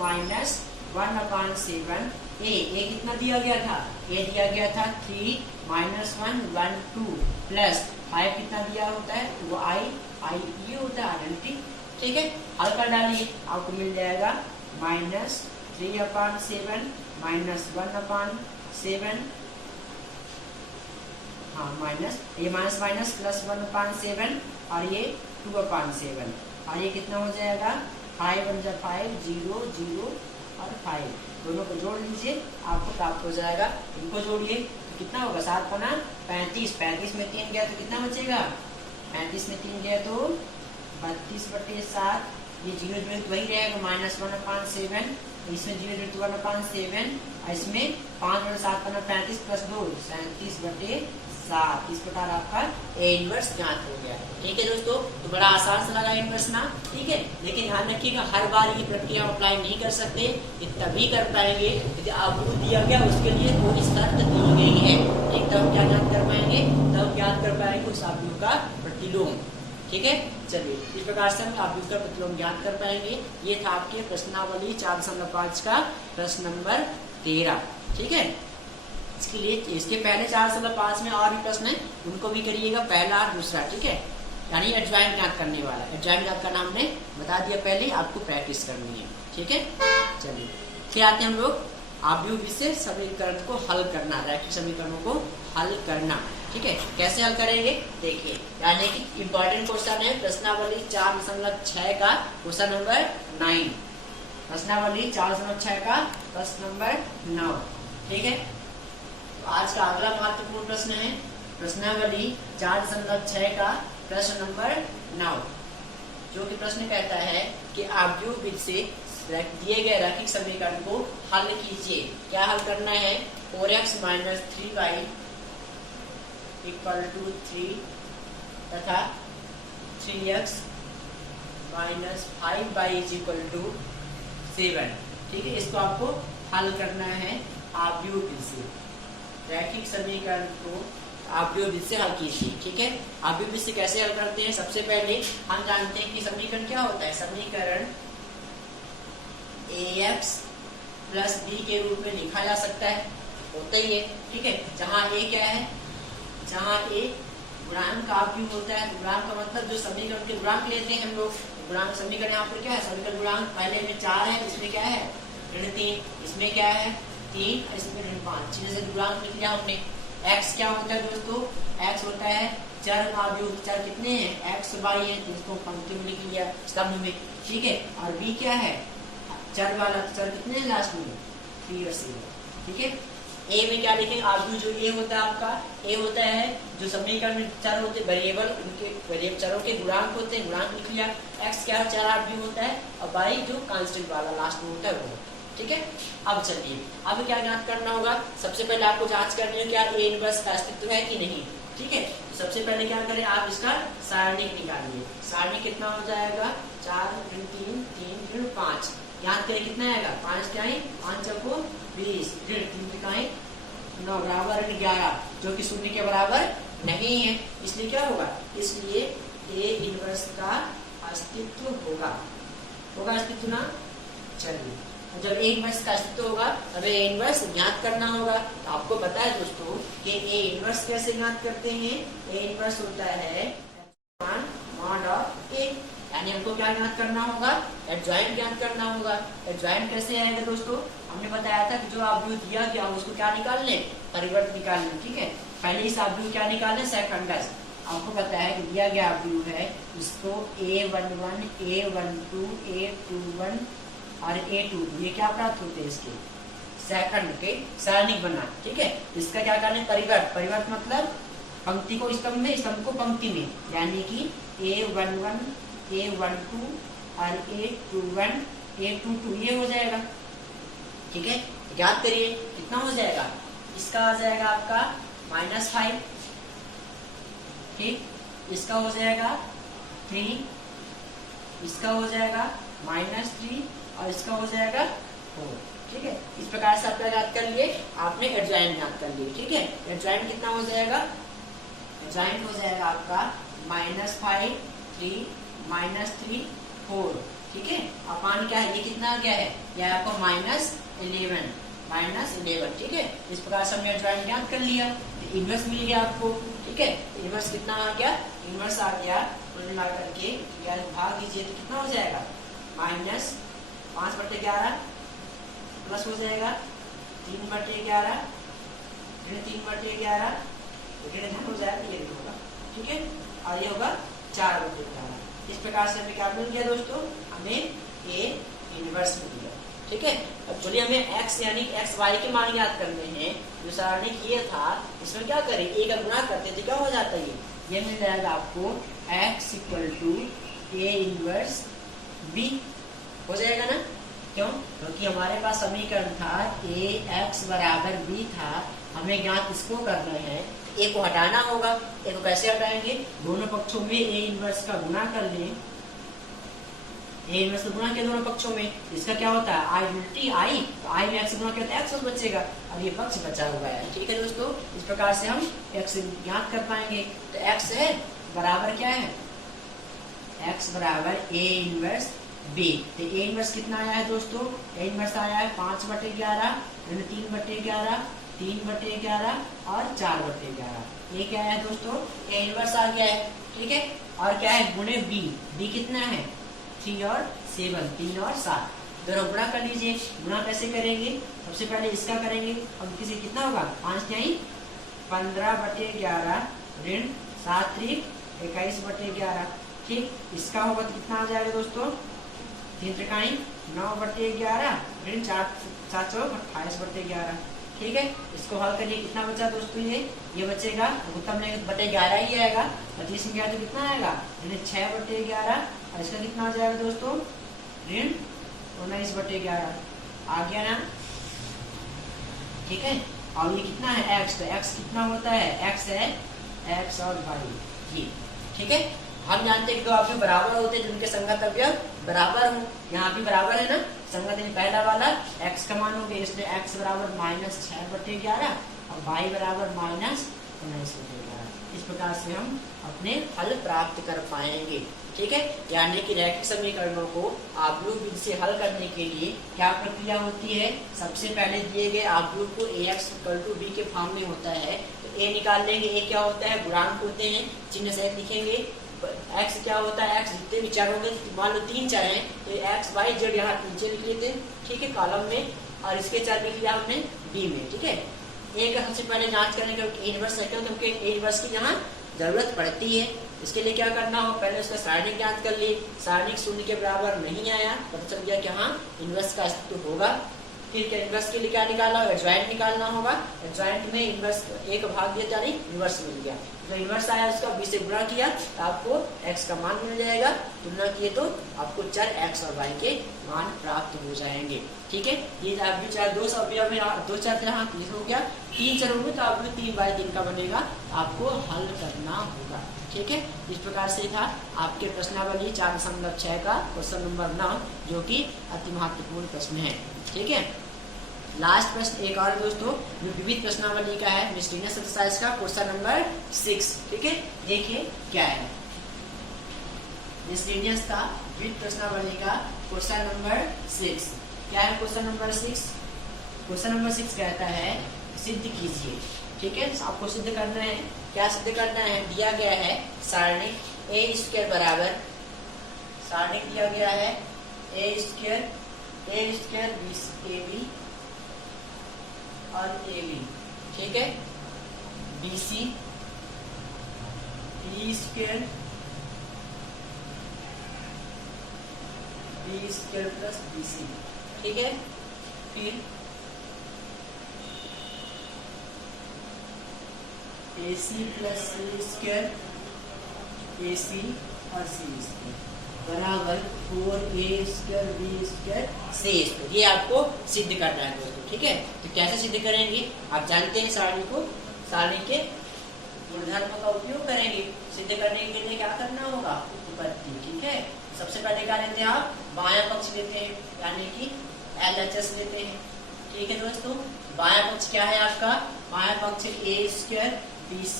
माइनस 1/7 ए कितना दिया गया था, ए दिया गया था 3 माइनस 1 1 2 प्लस 5 कितना दिया होता है वो आई ये होता है आइडेंटिटी। ठीक है, हल कर डालिए, आपको मिल जाएगा माइनस 3/7 माइनस 1/7, हाँ माइनस ये माइनस माइनस प्लस 1/7 और ये 2/7 और ये कितना हो जाएगा 5 1 5 0 0 और 5, दोनों को जोड़ लीजिए आपको प्राप्त हो जाएगा। इनको जोड़िए तो कितना होगा 7×5 35 में 3 गया तो कितना बचेगा, 35 में 3 गया तो 32/7, ये 0 0 तो वही रहेगा माइनस 1/7, इसमें 0 0 तो 1/7 और इसमें 5/7 प्लस 2 37/7। इस प्रकार आपका ए इनवर्स ज्ञात हो गया। ठीक है दोस्तों, तो बड़ा आसान सा लगा इनवर्स ना। ठीक है, लेकिन ध्यान रखिएगा हर बार ये प्रक्रिया अप्लाई नहीं कर सकते, ये तभी कर पाएंगे यदि आपको दिया गया उसके लिए कोई शर्त दी गई है। ठीक, तब क्या ज्ञात कर पाएंगे, तब ज्ञात कर पाएंगे उस आव्यूह का प्रतिलोम। ठीक है, चलिए इस प्रकार से हम आव्यूह का प्रतिलोम ज्ञात कर पाएंगे। ये था आपके प्रश्नावली 4.5 का प्रश्न नंबर 13। ठीक है, इसके लिए इसके पहले 4.5 में और भी प्रश्न है, उनको भी करिएगा, पहला और दूसरा। ठीक है, यानी एडजॉइंट ज्ञात करने वाला, एडजॉइंट ज्ञात करना हमने बता दिया पहले, आपको प्रैक्टिस करनी है। ठीक है, चलिए फिर आते हैं हम लोग आव्यूह विशेष समीकरण को हल करना, रैखिक समीकरणों को हल करना। ठीक है, कैसे हल करेंगे देखिए, यानी कि इंपॉर्टेंट क्वेश्चन है प्रश्नावली 4.6 का क्वेश्चन नंबर 9, प्रश्नावली 4.6 का प्रश्न नंबर 9। ठीक है, आज का अगला महत्वपूर्ण प्रश्न है प्रश्नावली 4.6 का प्रश्न नंबर 9, जो कि प्रश्न कहता है कि आव्यूह विधि से दिए गए रैखिक समीकरण को हल कीजिए। क्या हल करना है, 4x minus 3y equal to 3 तथा 3x minus 5y equal to 7। ठीक है, इसको आपको हल करना है आव्यूह विधि से, रैखिक समीकरण को आव्यूह विधि से हल कीजिए। ठीक है, आव्यूह विधि से कैसे हल करते हैं, सबसे पहले हम जानते हैं कि समीकरण क्या होता है, समीकरण ax प्लस b के रूप में लिखा जा सकता है, होता ही है। ठीक है, जहाँ a क्या है, जहाँ a गुणांक का आव्यूह होता है, गुणांक का मतलब जो समीकरण के गुणांक लेते हैं हम लोग, गुणांक समीकरण यहाँ पर क्या है, समीकरण गुणांक पहले में 4 है, इसमें क्या है ऋण 3, इसमें क्या है 3, इसमें ऋण 5, जैसे गुणांक लिख लिया हमने। x क्या होता है दोस्तों, x होता है चर आव्यूह, चर कितने हैं x y है, इसको पंक्ति में लिख लिया स्तंभ में। ठीक है, और b क्या है चर वाला, चर कितने हैं लास्ट में 3 और 7। ठीक है, a में क्या लिखेंगे, आव्यूह जो a होता है आपका, a होता है जो समीकरण में चर होते हैं वेरिएबल, उनके वेरिएबल चरों के गुणांक होते हैं, गुणांक लिख लिया। x क्या चर आव्यूह होता है और y जो कांस्टेंट वाला लास्ट में होता है वो। ठीक है, अब चलिए अब क्या ज्ञात करना होगा, सबसे पहले आपको जांच करनी है क्या ए इनवर्स का अस्तित्व है कि नहीं। ठीक है, तो सबसे पहले क्या करें, आप इसका सारणिक निकालिए। सारणिक कितना हो जाएगा 4 ऋण 3 3 ऋण 5, याद करें कितना आएगा 5 क्या है 5 चौको 20 ऋण 3 का 9 बराबर ऋण 11, जो कि 0 के बराबर नहीं है, इसलिए क्या होगा, इसलिए ए इनवर्स का अस्तित्व होगा, अस्तित्व ना। चलिए जब ए इनवर्स का अस्तित्व होगा तब ए इनवर्स ज्ञात करना होगा। तो आपको पता है दोस्तों कि ए इनवर्स कैसे ज्ञात करते हैं, ए इनवर्स होता है मॉड ऑफ ए, यानी हमको क्या ज्ञात करना होगा, एडजॉइंट ज्ञात करना होगा। एडजॉइंट कैसे आएगा दोस्तों, हमने बताया था कि जो आव्यूह दिया गया उसको क्या निकाल लें, परिवर्त निकाल लें। ठीक है, पहले इस आव्यूह क्या निकाल लें, सेकंडस। आपको पता है कि दिया गया आव्यूह है, इसको a11 a12 a21 और a2 ये क्या प्राप्त होते हैं, इसके सेकंड के सारणिक बना। ठीक है, इसका क्या करना है, परिवर्त। परिवर्त मतलब पंक्ति को स्तंभ में, स्तंभ को पंक्ति में, यानी कि a11 A12 और A21 A22 ये हो जाएगा। ठीक है, याद करिए कितना हो जाएगा, इसका आ जाएगा आपका -5, ठीक, इसका हो जाएगा 3, इसका हो जाएगा -3 और इसका हो जाएगा 4। ठीक है, इस प्रकार से आपका याद कर लिए, आपने एडजॉइंट याद कर लिए। ठीक है, एडजॉइंट कितना हो जाएगा, एडजॉइंट हो जाएगा आपका -5 3 -3 4। ठीक है, अपान क्या है, ये कितना क्या है, यह आपको -11। ठीक है, इस प्रकार से हमने एडजॉइंट याद कर लिया। इनवर्स मिल गया आपको। ठीक है, इनवर्स कितना आ गया, इनवर्स आ गया कुल मिला करके या भाग दीजिए तो कितना हो जाएगा, -5/11 प्लस हो जाएगा 3/11 ऋण 3/11 ऋण धन हो जाएगा, ये ऋण होगा। ठीक है, और ये होगा 4/11। इस प्रकार से हमें क्या मिल गया दोस्तों, हमें ए इनवर्स मिल गया। ठीक है, अब चलिए हमें x यानी x y के मान याद करने हैं। जो सारणी ये था इसमें क्या करें, ए का गुणा करते तो क्या हो जाता है, ये मिल जाएगा आपको x = A इनवर्स b हो जाएगा ना। क्यों, क्योंकि हमारे पास समीकरण था ax = b था, हमें ज्ञात इसको करना है, ए को हटाना होगा। ए को कैसे हटाएंगे, दोनों पक्षों में ए इनवर्स का गुणा कर लें, ए इनवर्स का गुणा किया दोनों पक्षों में, इसका क्या होता है आई उल्टी आई, तो आई में x गुणा किया तो x बचेगा, अब ये पक्ष बचा हुआ है। ठीक है दोस्तों, इस प्रकार से हम x ज्ञात कर पाएंगे। तो x है बराबर क्या है, x = A इनवर्स B। तो A इनवर्स कितना आया है दोस्तों, A इनवर्स आया है 5/11 ऋण 3/11 3/11 और 4/11। ये क्या है दोस्तों, A इनवर्स आ गया है। ठीक है, और क्या है गुणे B कितना है 3 और 7, 3 और 7, दोनों गुणा कर लीजिए। गुणा कैसे करेंगे, सबसे पहले इसका करेंगे, अब किसी कितना होगा 5 × 15/11 ऋण 7 × 21/11। ठीक, इसका होगा तो कितना आ जाएगा दोस्तों, 3 × 9/11 ऋण 4 7 28/11। ठीक है, इसको हल करिए, कितना बचा दोस्तों, ये बचेगा उत्तम ने /11 ही आएगा, 25 में गया तो कितना आएगा ऋण 6/11 और इसका कितना हो जाएगा दोस्तों ऋण 19/11 आ गया ना। ठीक है, और ये कितना है x, तो x कितना होता है, x है x और y ये। ठीक है, हम जानते हैं कि दो अवयव बराबर होते हैं जिनके संगत अवयव बराबर हो, यहाँ भी बराबर है ना, संगत है पहला वाला x का मान हो गया, इसलिए x = -6/11 और y = -19/11। इस प्रकार से हम अपने हल प्राप्त कर पाएंगे। ठीक है, यानी कि रैखिक समीकरणों को आव्यूह विधि से हल करने के लिए क्या प्रक्रिया होती है, सबसे पहले दिए गए आव्यूह को ax = b के फॉर्म में होता है, तो a निकाल लेंगे। a क्या होता है, गुणांक होते हैं, चिन्ह सहित लिखेंगे। x क्या होता है, x जितने भी चर होंगे, मान लो 3 चर हैं तो x y z यहाँ नीचे लिख लेते हैं। ठीक है, कॉलम में, और इसके चर लिख लिया हमने b में। ठीक है, a का सबसे पहले जांच करेंगे इनवर्स है, क्योंकि इनवर्स की यहाँ जरूरत पड़ती है। इसके लिए क्या करना हो, पहले उसका सारणिक ज्ञात कर लिए, सारणिक 0 के बराबर नहीं आया, पता चल गया कि हाँ इनवर्स का अस्तित्व होगा। फिर क्या इनवर्स के लिए क्या निकालना होगा, एडजॉइंट निकालना होगा। एडजॉइंट में इनवर्स एक भाग दिया जाने इनवर्स मिल गया, तो इनवर्स आया उसका b से गुणा किया तो आपको x का मान मिल जाएगा, तुलना किए तो आपको चर x और y के मान प्राप्त हो जाएंगे। ठीक है, ये अवयव चाहे 2 अवयव में 2 चर यहाँ हो गया, 3 चर होंगे तो अवयव 3/3 का बनेगा, आपको हल करना होगा। ठीक है, इस प्रकार से था आपके प्रश्नावली 4.6 का क्वेश्चन नंबर 9, जो कि अति महत्वपूर्ण प्रश्न है। ठीक है, लास्ट प्रश्न एक और दोस्तों जो विविध प्रश्नावली का है, मिसलेनियस एक्सरसाइज का क्वेश्चन नंबर 6। ठीक है, देखिए क्या है मिसलेनियस का विविध प्रश्नावली का क्वेश्चन नंबर 6। क्या है क्वेश्चन नंबर 6? क्वेश्चन नंबर 6 कहता है सिद्ध कीजिए। ठीक है, आपको सिद्ध करना है, क्या सिद्ध करना है, दिया गया है सारणिक a² बराबर, सारणिक दिया गया है a² AB और AB। ठीक है, BC B² plus BC। ठीक है, फिर AC plus C² AC और C²। बराबर 4a²b²c²। ये आपको सिद्ध करना है दोस्तों, ठीक है। तो कैसे सिद्ध करेंगे, आप जानते हैं सारणी के गुणधर्म का उपयोग करेंगे। सिद्ध करने के लिए क्या करना होगा, उत्पत्ति, ठीक है। सबसे पहले क्या लेते हैं आप, बायां पक्ष लेते हैं, यानी कि LHS लेते हैं, ठीक है दोस्तों। बायां पक्ष क्या है आपका, बायां पक्ष a² BC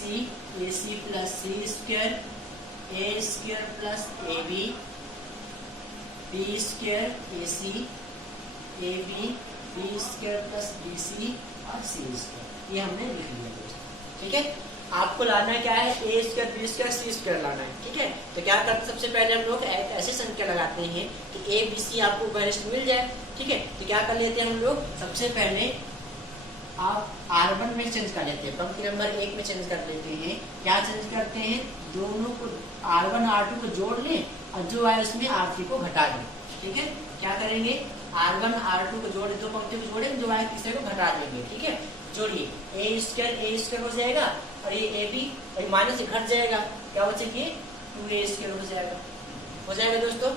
AC + C² a² + AB B² AC AB B² + BC और C²। ये हमने लिख लिया दोस्तों, ठीक है। आपको लाना क्या है, a² b² c² लाना है, ठीक है। तो क्या करते हैं, सबसे पहले हम लोग ऐसे संख्या लगाते हैं कि a b c आपको वरिष्ठ मिल जाए, ठीक है। तो क्या कर लेते हैं हम लोग, सबसे पहले आप R1 में चेंज कर लेते हैं, पंक्ति नंबर 1 में चेंज कर लेते हैं। क्या चेंज करते हैं, दोनों को R1 R2 को जोड़ लें और जो आए उसमें R3 को घटा दें, ठीक है। क्या करेंगे, R1 R2 को जोड़े, दो पंक्ति को जोड़े, जो आए तीसरे को घटा देंगे, ठीक है। जोड़िए, a² हो जाएगा और ये AB माइनस से घट जाएगा, क्या बचेगी, 2a² हो जाएगा दोस्तों।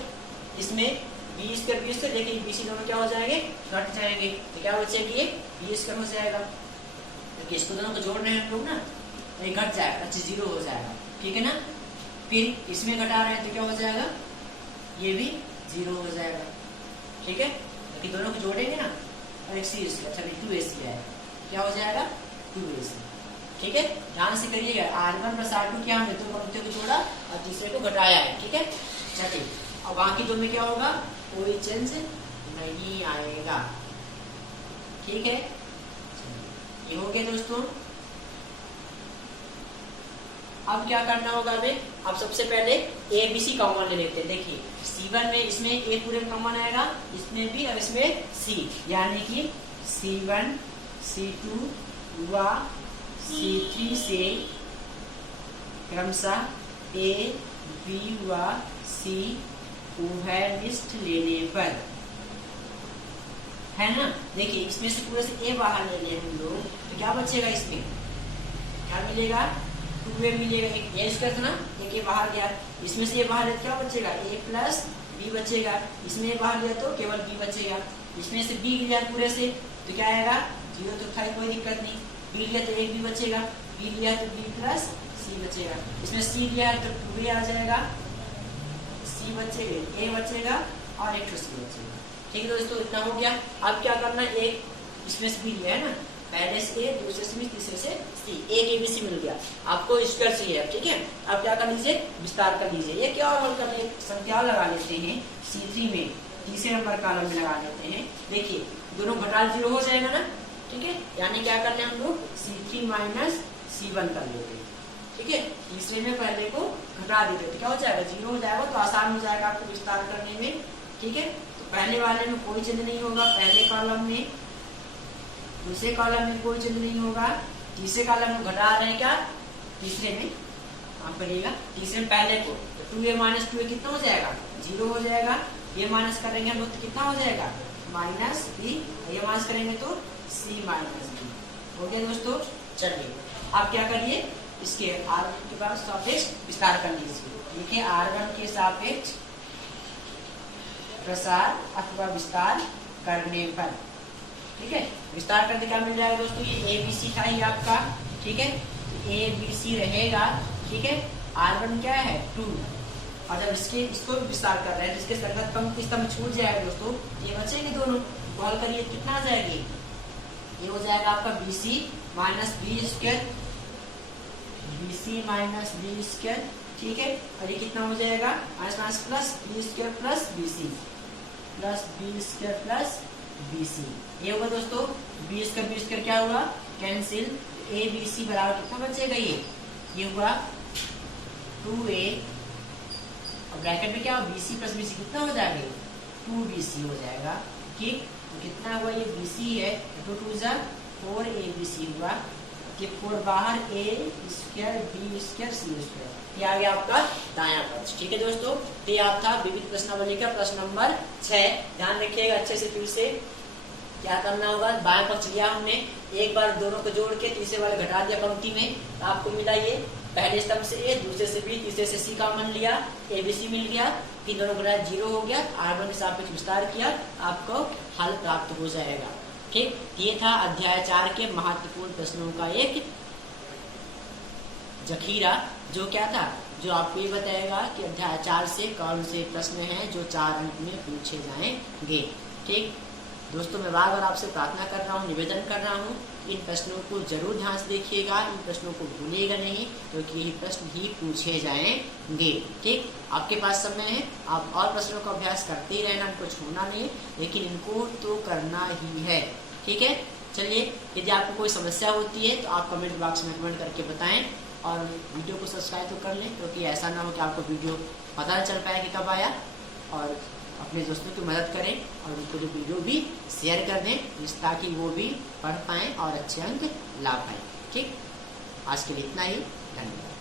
इसमें b² देखिए BC दोनों क्या हो जाएंगे, घट जाएंगे, तो क्या बचेगी, b² हो जाएगा। तो इसको दोनों को जोड़ रहे हैं हम लोग ना, ये घट जाएगा, अच्छा 0 हो जाएगा, ठीक है ना। फिर इसमें घटा रहे हैं तो क्या हो जाएगा, ये भी 0 हो जाएगा, ठीक है। क्योंकि दोनों को जोड़ेंगे ना, और एक C², अच्छा 2ac है, क्या हो जाएगा, 2ac, ठीक है। ध्यान से करिएगा, R1 + R2 क्या हमने दो पंक्तियों को जोड़ा और तीसरे को घटाया है, ठीक है। चलिए, अब बाकी दो में क्या होगा, कोई चेंज नहीं आएगा, ठीक है। ये हो गया दोस्तों। अब क्या करना होगा हमें, अब सबसे पहले a b c कॉमन ले लेते हैं। देखिए C1 में इसमें a पूरे कॉमन आएगा, इसमें भी और इसमें C, यानी कि C1 C2 व C3 से क्रमशः a b व c उभयनिष्ठ लेने पर, है ना। देखिए इसमें से पूरे से a बाहर ले लिए हम लोग, तो क्या बचेगा, इसमें क्या मिलेगा, 2a मिलेगा। एक a² था ना, एक a बाहर गया, इसमें से a बाहर लिया क्या बचेगा, a + b बचेगा। इसमें a बाहर लिया तो केवल b बचेगा। इसमें से b लिया पूरे से तो क्या आएगा, 0 तो था, कोई दिक्कत नहीं। b लिया तो एक b बचेगा, b लिया तो b + c बचेगा। इसमें c लिया तो 2a आ जाएगा, c बचेगा, a बचेगा और एक c बचेगा, ठीक है दोस्तों। इतना हो गया। अब क्या करना है, एक इसमें से b लिया है ना, पहले से a, दूसरे से b, तीसरे से c, एक a b c मिल गया, आपको स्क्वायर चाहिए, ठीक है। अब क्या कर लीजिए, विस्तार कर लीजिए। ये क्या और करने, संख्या लगा लेते हैं C3 में, तीसरे नंबर कॉलम में लगा लेते हैं। देखिए दोनों घटा 0 हो जाएगा ना, ठीक है। यानी क्या करना है, हम लोग C3 - C1 कर लेते हैं, ठीक है। तीसरे में पहले को घटा देते तो क्या हो जाएगा, 0 हो जाएगा, तो आसान हो जाएगा आपको विस्तार करने में, ठीक है। तो पहले वाले में कोई चेंज नहीं होगा, पहले कॉलम में, दूसरे कॉलम में कोई चेंज नहीं होगा, तीसरे कॉलम में घटा रहे हैं क्या, तीसरे में आप करिएगा, तीसरे में पहले को, तो 2a - 2a कितना हो जाएगा, 0 हो जाएगा। ये माइनस करेंगे हम लोग तो कितना हो जाएगा, -b, ये माइनस करेंगे तो c - b हो गया दोस्तों। चलिए आप क्या करिए, इसके R1 के बाद सापेक्ष विस्तार कर लीजिए। देखिए R1 के सापेक्ष प्रसार अथवा विस्तार करने पर, ठीक है। विस्तार करके क्या मिल जाएगा दोस्तों, ये a b c था ही आपका, ठीक है। a b c रहेगा, ठीक है। R1 क्या है, 2, और जब इसको विस्तार कर रहे हैं तो इसके संगत पंक्ति स्तंभ छूट जाएगा दोस्तों, ये बचेंगे दोनों। कॉल करिए, कितना आ जाएगी, ये हो जाएगा आपका BC - b², BC - b², ठीक है। और ये कितना हो जाएगा, minus plus b² + BC + b² + BC, ये होगा दोस्तों। b² क्या हुआ, कैंसिल, a b c बराबर कितना बचेगा, ये हुआ 2a, और ब्रैकेट में क्या, BC + BC कितना हो जाएगा, 2BC हो जाएगा, ठीक। तो कितना हुआ, ये BC है, 2 × 2 = 4abc हुआ, ये 4 बाहर, a² b² c², ये आ गया आपका दायां पक्ष, ठीक है दोस्तों। तो ये आप था विविध प्रश्नावली का प्रश्न नंबर 6। ध्यान रखिएगा अच्छे से, फिर से क्या करना होगा, बायां पक्ष लिया हमने, एक बार दोनों को जोड़ के तीसरे वाले घटा दिया पंक्ति में, तो आपको मिला ये पहले स्तंभ से ए, दूसरे से बी, तीसरे से सी कॉमन लिया, ABC मिल गया, 3 दोनों गुना 0 हो गया, R1 के सापेक्ष विस्तार किया, आपको हल प्राप्त हो जाएगा। ठीक, ये था अध्याय 4 के महत्वपूर्ण प्रश्नों का एक जखीरा, जो क्या था, जो आपको ये बताएगा कि अध्याय 4 से कौन से प्रश्न हैं जो 4 अंक में पूछे जाएंगे। ठीक दोस्तों, मैं बार बार आपसे प्रार्थना कर रहा हूँ, निवेदन कर रहा हूँ, इन प्रश्नों को जरूर ध्यान से देखिएगा, इन प्रश्नों को भूलिएगा नहीं, क्योंकि यही प्रश्न ही पूछे जाएंगे। ठीक, आपके पास समय है, आप और प्रश्नों का अभ्यास करते ही रहना, इनको छोड़ना नहीं, लेकिन इनको तो करना ही है। ठीक है, चलिए, यदि आपको कोई समस्या होती है तो आप कमेंट बॉक्स में कमेंट करके बताएं, और वीडियो को सब्सक्राइब तो कर लें, क्योंकि ऐसा ना हो कि आपको वीडियो पता चल पाए कि कब आया, और अपने दोस्तों की मदद करें और उनको जो वीडियो भी शेयर कर दें, ताकि वो भी पढ़ पाएँ और अच्छे अंक ला पाएँ। ठीक, आज के लिए इतना ही, धन्यवाद।